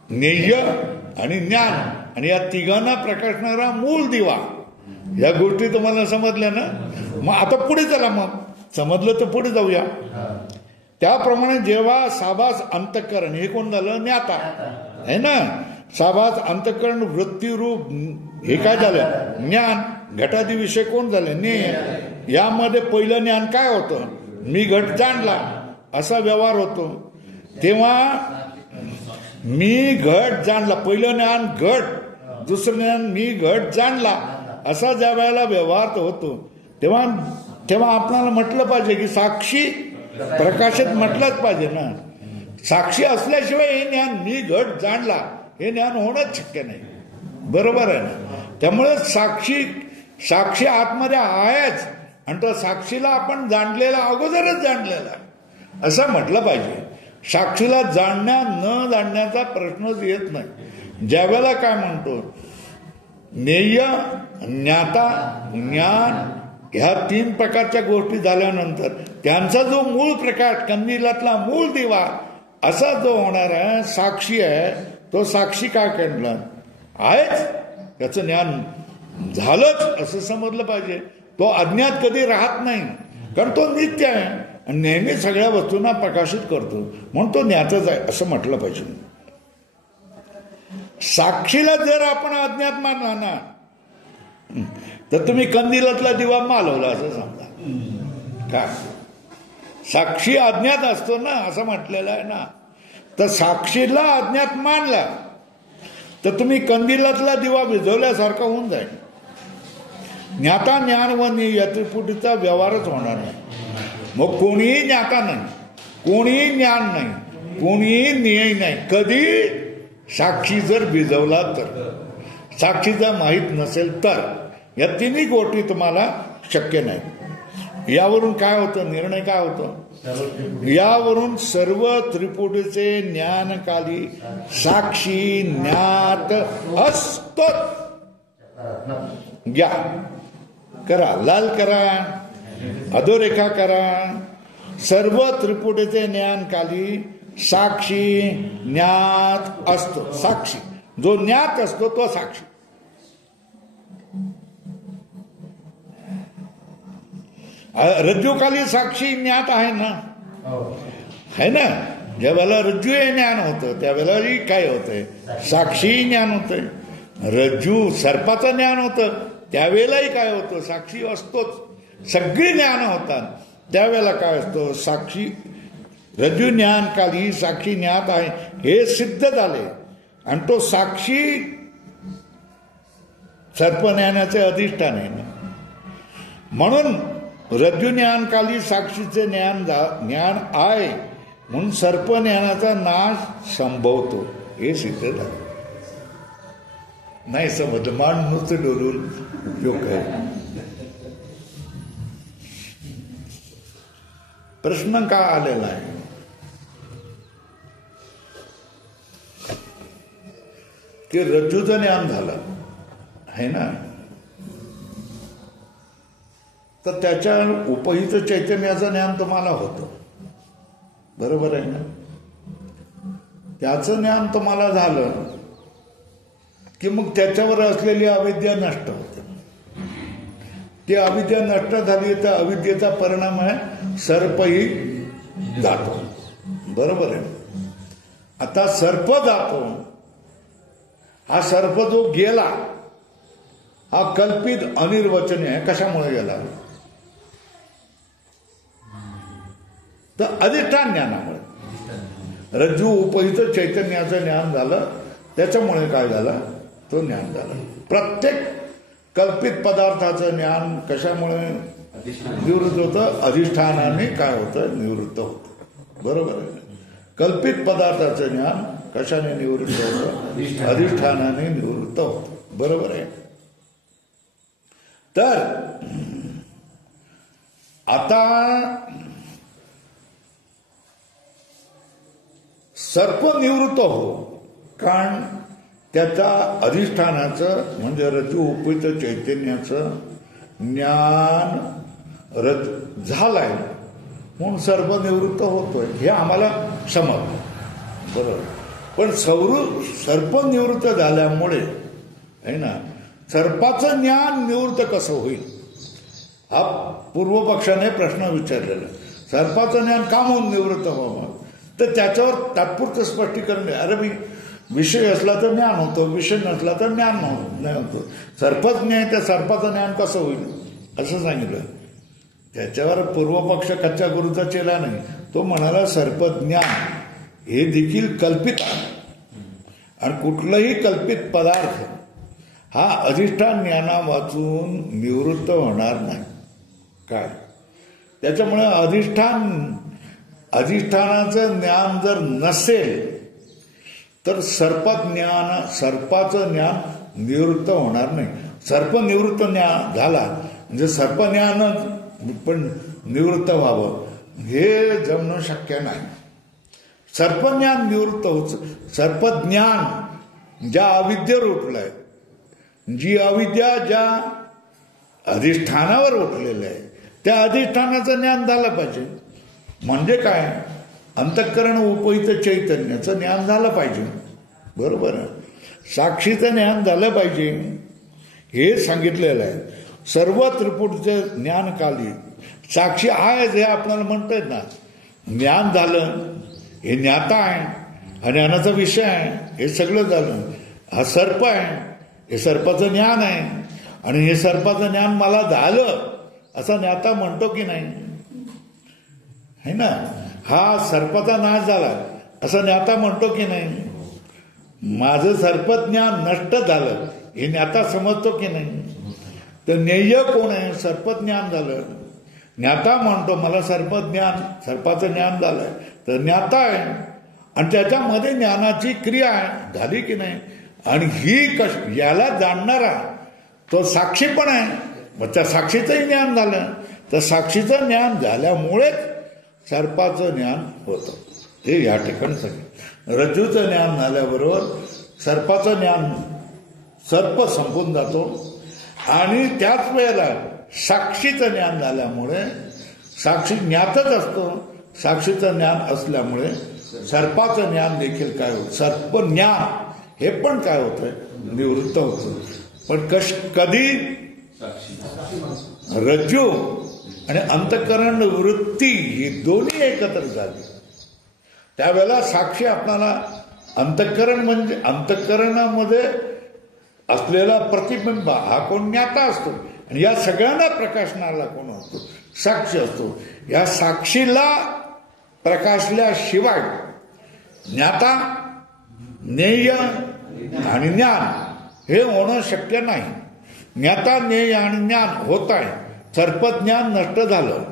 ज्ञेय आणि ज्ञान, आणि या 3घांना प्रकाशणारा मूळ दिवा. या गोष्टी तुम्हाला समजल्या ना. मग आता पुढे चला, मग समजलं तर पुढे जाऊया. त्याप्रमाणे जेव्हा साभास अंतःकरण, हे कोण झालं, ज्ञाता आहे ना. साभास अंतःकरण वृत्तीरूप हे काय झालं, ज्ञान. घटादी विषय कोण झाले, ज्ञेय. यामध्ये पहिलं ज्ञान काय होतं, मी घट जाणला असा व्यवहार होतो. तेव्हा मी घट जाणला, पहिलं ज्ञान घट, दुसरं ज्ञान मी घट जाणला असा ज्या वेळेला व्यवहार होतो तेव्हा आपल्याला म्हटलं पाहिजे की साक्षी प्रकाशित म्हटलंच पाहिजे ना. साक्षी असल्याशिवाय हे ज्ञान मी घट जाणला हे ज्ञान होणंच शक्य नाही, बरोबर आहे ना. त्यामुळे साक्षी आतमध्ये आहेच, आणि त्या साक्षीला आपण जाणलेला अगोदरच जाणलेला असं म्हटलं पाहिजे. साक्षीला जाणण्या न जाणण्याचा प्रश्नच येत नाही. ज्यावेळेला काय म्हणतो, ज्ञेय, ज्ञाता, ज्ञान ह्या 3 प्रकारच्या गोष्टी झाल्यानंतर त्यांचा जो मूळ प्रकाश, कंदिलातला मूळ दिवा असा जो होणार आहे, साक्षी आहे, तो साक्षी काय केलं आहेच, त्याचं ज्ञान झालंच असं समजलं पाहिजे. तो अज्ञात कधी राहत नाही, कारण तो नित्य आहे आणि नेहमी सगळ्या वस्तूंना प्रकाशित करतो, म्हणून तो ज्ञातच आहे असं म्हटलं पाहिजे. साक्षीला जर आपण अज्ञात मानला ना, तर तुम्ही कंदिलातला दिवा मालवला असं समजा. काय साक्षी अज्ञात असतो ना असं म्हटलेलं आहे ना, तर साक्षीला अज्ञात मानला तर तुम्ही कंदिलातला दिवा विझवल्यासारखा होऊन जाईल. ज्ञाता ज्ञान व या त्रिपुटीचा व्यवहारच होणार नाही. मग कोणीही ज्ञाता नाही, कोणीही ज्ञान नाही, कोणीही न्याय नाही. कधी साक्षी जर भिजवला तर, साक्षीचा माहीत नसेल तर, या 3 गोष्टी तुम्हाला शक्य नाही. यावरून काय होतं, निर्णय काय होतो, यावरून सर्व त्रिपुटीचे ज्ञानकाली साक्षी ज्ञात असतो. घ्या, करा, लाल करा, अधोरेखा करा. सर्व त्रिपुटीचे ज्ञानकाली साक्षी ज्ञात असतो. साक्षी जो ज्ञात असतो तो साक्षी. रज्जूकाली साक्षी ज्ञात आहे ना, है ना. ज्या वेळेला रज्जू हे ज्ञान होतं त्यावेळेला काय होतंय, साक्षी ज्ञान होतंय. रज्जू सर्पाचं ज्ञान होतं त्यावेळेलाही काय होतं, साक्षी असतोच. सगळी ज्ञान होतात त्यावेळेला काय असतो, साक्षी. रज्जू ज्ञानकाली साक्षी ज्ञात आहे हे सिद्ध झाले आणि तो साक्षी सर्पज्ञानाचे अधिष्ठान आहे ना. म्हणून रज्जू ज्ञानकाली साक्षीचे ज्ञान आहे म्हणून सर्पज्ञानाचा नाश संभवतो हे सिद्ध झाले. नाही समजलं, मान नुसतं डोलून उपयोग आहे. प्रश्न का आलेला आहे, की रज्जूचं ज्ञान झालं आहे ना, तर त्याच्या उपहित चैतन्याचं ज्ञान तुम्हाला होतं, बरोबर आहे ना. त्याचं ज्ञान तुम्हाला झालं की मग त्याच्यावर असलेली अविद्या नष्ट होते. ती अविद्या नष्ट झाली तर अविद्येचा परिणाम आहे सर्पही जातो, बरोबर आहे. आता सर्प जातो, हा सर्प जो गेला हा कल्पित अनिर्वचनीय आहे. कशामुळे गेला, तर अधिष्ठान ज्ञानामुळे. रज्जू उपहित चैतन्याचं ज्ञान झालं, त्याच्यामुळे काय झालं, तो ज्ञान झालं. प्रत्येक कल्पित पदार्थाचं ज्ञान कशामुळे निवृत्त होतं, अधिष्ठानाने काय होतं, निवृत्त होतं, बरोबर आहे. कल्पित पदार्थाचं ज्ञान कशाने निवृत्त होतं, अधिष्ठानाने निवृत्त होतं, बरोबर आहे. तर आता सर्प निवृत्त हो, कारण त्याच्या अधिष्ठानाचं म्हणजे रज्जू उपहित चैतन्याचं ज्ञान झालंय म्हणून सर्प निवृत्त होतोय हे आम्हाला समजलं, बरोबर. पण सर्प निवृत्त झाल्यामुळे आहे ना, सर्पाचं ज्ञान निवृत्त कसं होईल हा पूर्वपक्षाने प्रश्न विचारलेला. सर्पाचं ज्ञान का म्हणून निवृत्त व्हावं, तर त्याच्यावर तात्पुरतं स्पष्टीकरण आहे. अरे विषय असला तर ज्ञान होतो, विषय नसला तर ज्ञान नाही होतो. सर्पच ज्ञान, त्या सर्पाचं ज्ञान कसं होईल असं सांगितलं. त्याच्यावर पूर्वपक्ष कच्च्या गुरुचा चेला नाही, तो म्हणाला सर्पज्ञान हे देखील कल्पित आहे आणि कुठलाही कल्पित पदार्थ हा अधिष्ठान ज्ञाना वाचून निवृत्त होणार नाही. काय त्याच्यामुळे अधिष्ठानाचं ज्ञान जर नसेल तर सर्पाचं ज्ञान निवृत्त होणार नाही. सर्प निवृत्त ज्ञान झाला म्हणजे सर्पज्ञान पण निवृत्त व्हावं हे जमणं शक्य नाही. सर्पज्ञान निवृत्त होत, सर्पज्ञान ज्या अविद्येवर उठलंय, जी अविद्या ज्या अधिष्ठानावर उठलेलं आहे, त्या अधिष्ठानाचं ज्ञान झालं पाहिजे. म्हणजे काय, अंतःकरण उपहित चैतन्याचं ज्ञान झालं पाहिजे. बरोबर आहे. साक्षीचं ज्ञान झालं पाहिजे हे सांगितलेलं आहे. सर्व त्रिपुटचे ज्ञानकाली साक्षी आहे जे आपल्याला म्हणतोय ना, ज्ञान झालं, हे ज्ञाता आहे, हा ज्ञानाचा विषय आहे, हे सगळं झालं. हा सर्प आहे, हे सर्पाचं ज्ञान आहे, आणि हे सर्पाचं ज्ञान मला झालं असं ज्ञाता म्हणतो की नाही, है ना. हा सर्पाचा नाश झाला असं ज्ञाता म्हणतो की नाही. माझं सर्पज्ञान नष्ट झालं हे ज्ञाता समजतो की नाही. तर ज्ञेय कोण आहे, सर्पज्ञान झालं. ज्ञाता म्हणतो मला सर्पाचं ज्ञान झालंय, तर ज्ञाता आहे, आणि त्याच्यामध्ये ज्ञानाची क्रिया आहे, झाली की नाही. आणि ही याला जाणणारा तो साक्षी पण आहे, मग त्या साक्षीचंही ज्ञान झालं. तर साक्षीचं ज्ञान झाल्यामुळेच सर्पाचं ज्ञान होतं, हे या ठिकाणी सांगितलं. रज्जूचं ज्ञान झाल्याबरोबर सर्पाचं ज्ञान, सर्प संपून जातो. आणि त्याच वेळेला साक्षीचं ज्ञान झाल्यामुळे साक्षी ज्ञातच असतो. साक्षीचं ज्ञान असल्यामुळे सर्पाचं ज्ञान देखील काय होतं, सर्प ज्ञान हे पण काय होतंय, निवृत्त होतं. पण कधी रज्जू आणि अंतःकरण वृत्ती ही दोन्ही एकत्र झाली, त्यावेळेला साक्षी आपल्याला अंतःकरण म्हणजे अंतःकरणामध्ये असलेला प्रतिबिंब हा कोण, ज्ञाता असतो. आणि या सगळ्यांना प्रकाशनाला कोण असतो, साक्षी असतो. या साक्षीला प्रकाशल्याशिवाय ज्ञाता, ज्ञेय आणि ज्ञान हे होणं शक्य नाही. ज्ञाता, ज्ञेय आणि ज्ञान होत आहे, सर्पज्ञान नष्ट झालं.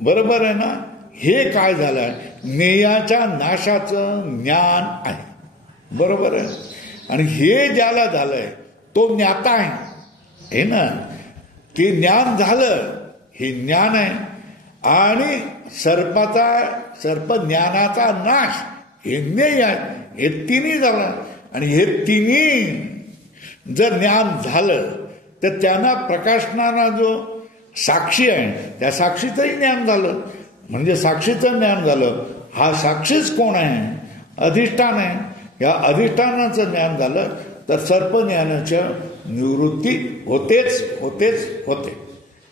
बरोबर आहे ना. हे काय झालंय, ज्ञेयाच्या नाशाचं ज्ञान आहे. बरोबर आहे. आणि हे ज्याला झालंय तो ज्ञाता आहे, हे ना. ते ज्ञान झालं, हे ज्ञान आहे. आणि सर्प ज्ञानाचा नाश हे ज्ञेय आहे. हे तिन्ही झालं. आणि हे तिन्ही जर ज्ञान झालं तर त्यांना प्रकाशनाला जो साक्षी आहे त्या साक्षीचंही ज्ञान झालं. म्हणजे साक्षीचं ज्ञान झालं. हा साक्षीच कोण आहे, अधिष्ठान आहे. या अधिष्ठानाचं ज्ञान झालं तर सर्प ज्ञानाच्या निवृत्ती होते.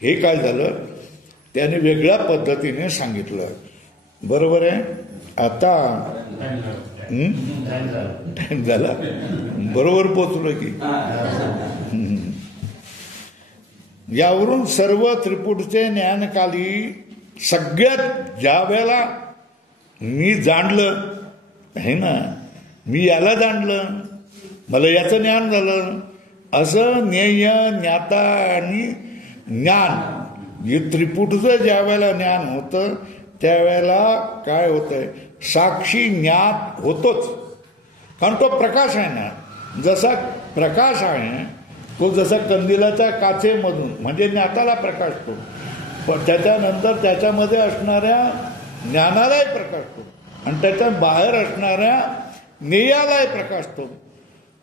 हे काय झालं, त्याने वेगळ्या पद्धतीने सांगितलं. बरोबर आहे. आता टाइम झाला, बरोबर पोचलो की. यावरून सर्व त्रिपुटचे ज्ञानकाली सगळ्यात ज्या वेळेला मी जाणलं, हे ना, मी याला जाणलं, मला याचं ज्ञान झालं, असं ज्ञेय, ज्ञाता आणि ज्ञान हे त्रिपुटचं ज्या वेळेला ज्ञान होतं त्यावेळेला काय होतंय, साक्षी ज्ञात होतोच. कारण तो प्रकाश आहे ना. जसा प्रकाश आहे तो जसा कंदिलाच्या काचेमधून म्हणजे ज्ञाताला प्रकाशतो, पण त्याच्यानंतर त्याच्यामध्ये असणाऱ्या ज्ञानालाही प्रकाशतो आणि त्याच्या बाहेर असणाऱ्या ज्ञेयालाही प्रकाशतो.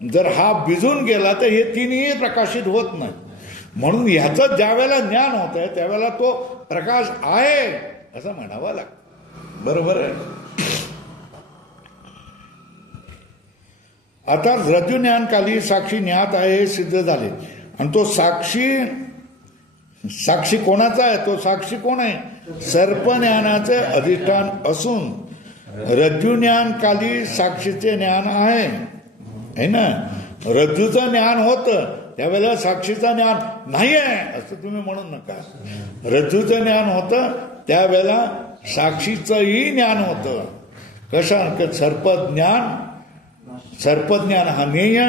जर हा भिजून गेला तर हे तिन्ही प्रकाशित होत नाही. म्हणून ह्याचं ज्या वेळेला ज्ञान होत आहे त्यावेळेला तो प्रकाश आहे असं म्हणावं लागतं. बरोबर आहे. आता रज्जू ज्ञानकाली साक्षी ज्ञात आहे हे सिद्ध झाले. आणि तो साक्षी कोणाचा आहे, तो साक्षी कोण आहे, सर्प ज्ञानाचे अधिष्ठान असून रज्जू ज्ञानकाली साक्षीचे ज्ञान आहे ना. रज्जूचं ज्ञान होतं त्यावेळेला साक्षीचं ज्ञान नाही आहे असं तुम्ही म्हणू नका. रज्जूचं ज्ञान होतं त्यावेळेला साक्षीचंही ज्ञान होतं. कशा, सर्पज्ञान हा ज्ञेय,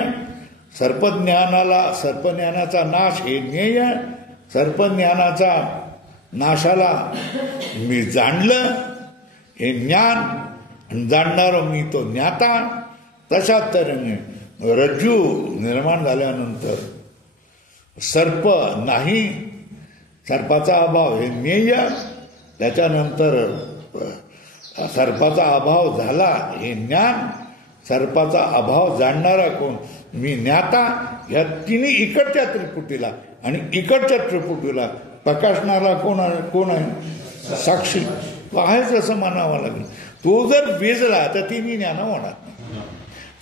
सर्पज्ञानाचा नाश हे ज्ञेय, सर्पज्ञानाचा नाशाला मी जाणलं हे ज्ञान, जाणणारो मी तो ज्ञाता. तशाच तऱ्हेने रज्जू निर्माण झाल्यानंतर सर्प नाही, सर्पाचा अभाव हे ज्ञेय, त्याच्यानंतर सर्पाचा अभाव झाला हे ज्ञान, सर्पाचा अभाव जाणणारा कोण, मी ज्ञाता ह्या तिन्ही इकडच्या त्रिपुटीला आणि इकडच्या त्रिपुटीला प्रकाशनाला कोण आहे? साक्षी. तो आहेच असं मानावं लागेल. तो जर विजला तर तिन्ही ज्ञान होणार नाही.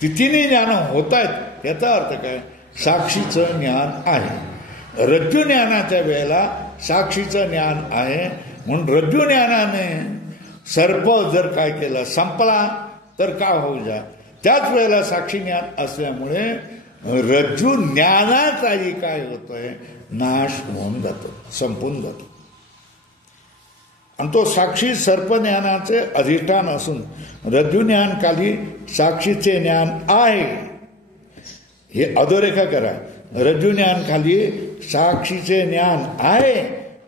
ती तिन्ही ज्ञान होत आहेत याचा अर्थ काय? साक्षीचं ज्ञान आहे. रज्जू ज्ञानाच्या वेळेला साक्षीचं ज्ञान आहे म्हणून रज्जू ज्ञानाने सर्प जर काय केलं संपला तर का होऊ जा. त्याच वेळेला साक्षी ज्ञान असल्यामुळे रज्जू ज्ञानाचाही काय होतोय? नाश होऊन जातो, संपून जातो. आणि तो साक्षी सर्प ज्ञानाचे अधिष्ठान असून रज्जू ज्ञान खाली साक्षीचे ज्ञान आहे. हे अधोरेखा करा. रज्जू ज्ञान खाली साक्षीचे ज्ञान आहे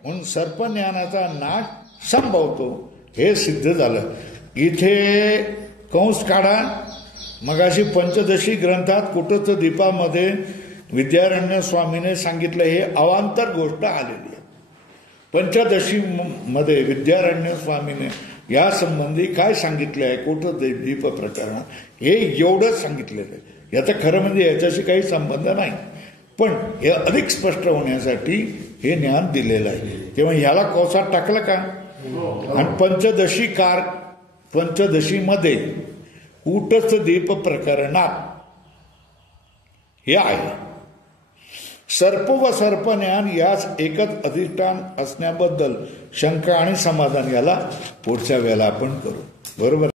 म्हणून सर्प ज्ञानाचा नाश संभवतो. हे सिद्ध झालं. इथे कंस काढा. मगाशी पंचदशी ग्रंथात कुटस्थ दीपामध्ये विद्यारण्य स्वामीने सांगितलं. हे अवांतर गोष्ट आलेली आहे. पंचदशी मध्ये विद्यारण्य स्वामीने या संबंधी काय सांगितले आहे कुटस्थ दीप प्रकरणात हे एवढंच सांगितलेलं आहे. याचा खरं म्हणजे याच्याशी काही संबंध नाही, पण हे अधिक स्पष्ट होण्यासाठी हे ज्ञान दिलेलं आहे. तेव्हा ह्याला कोसात टाकलं का? आणि पंचदशीमध्ये कुटस्थ दीप प्रकरणात हे आहे. सर्प व सर्पज्ञान यास एकच अधिष्ठान असण्याबद्दल शंका आणि समाधान याला पुढच्या वेळेला आपण करू. बरोबर.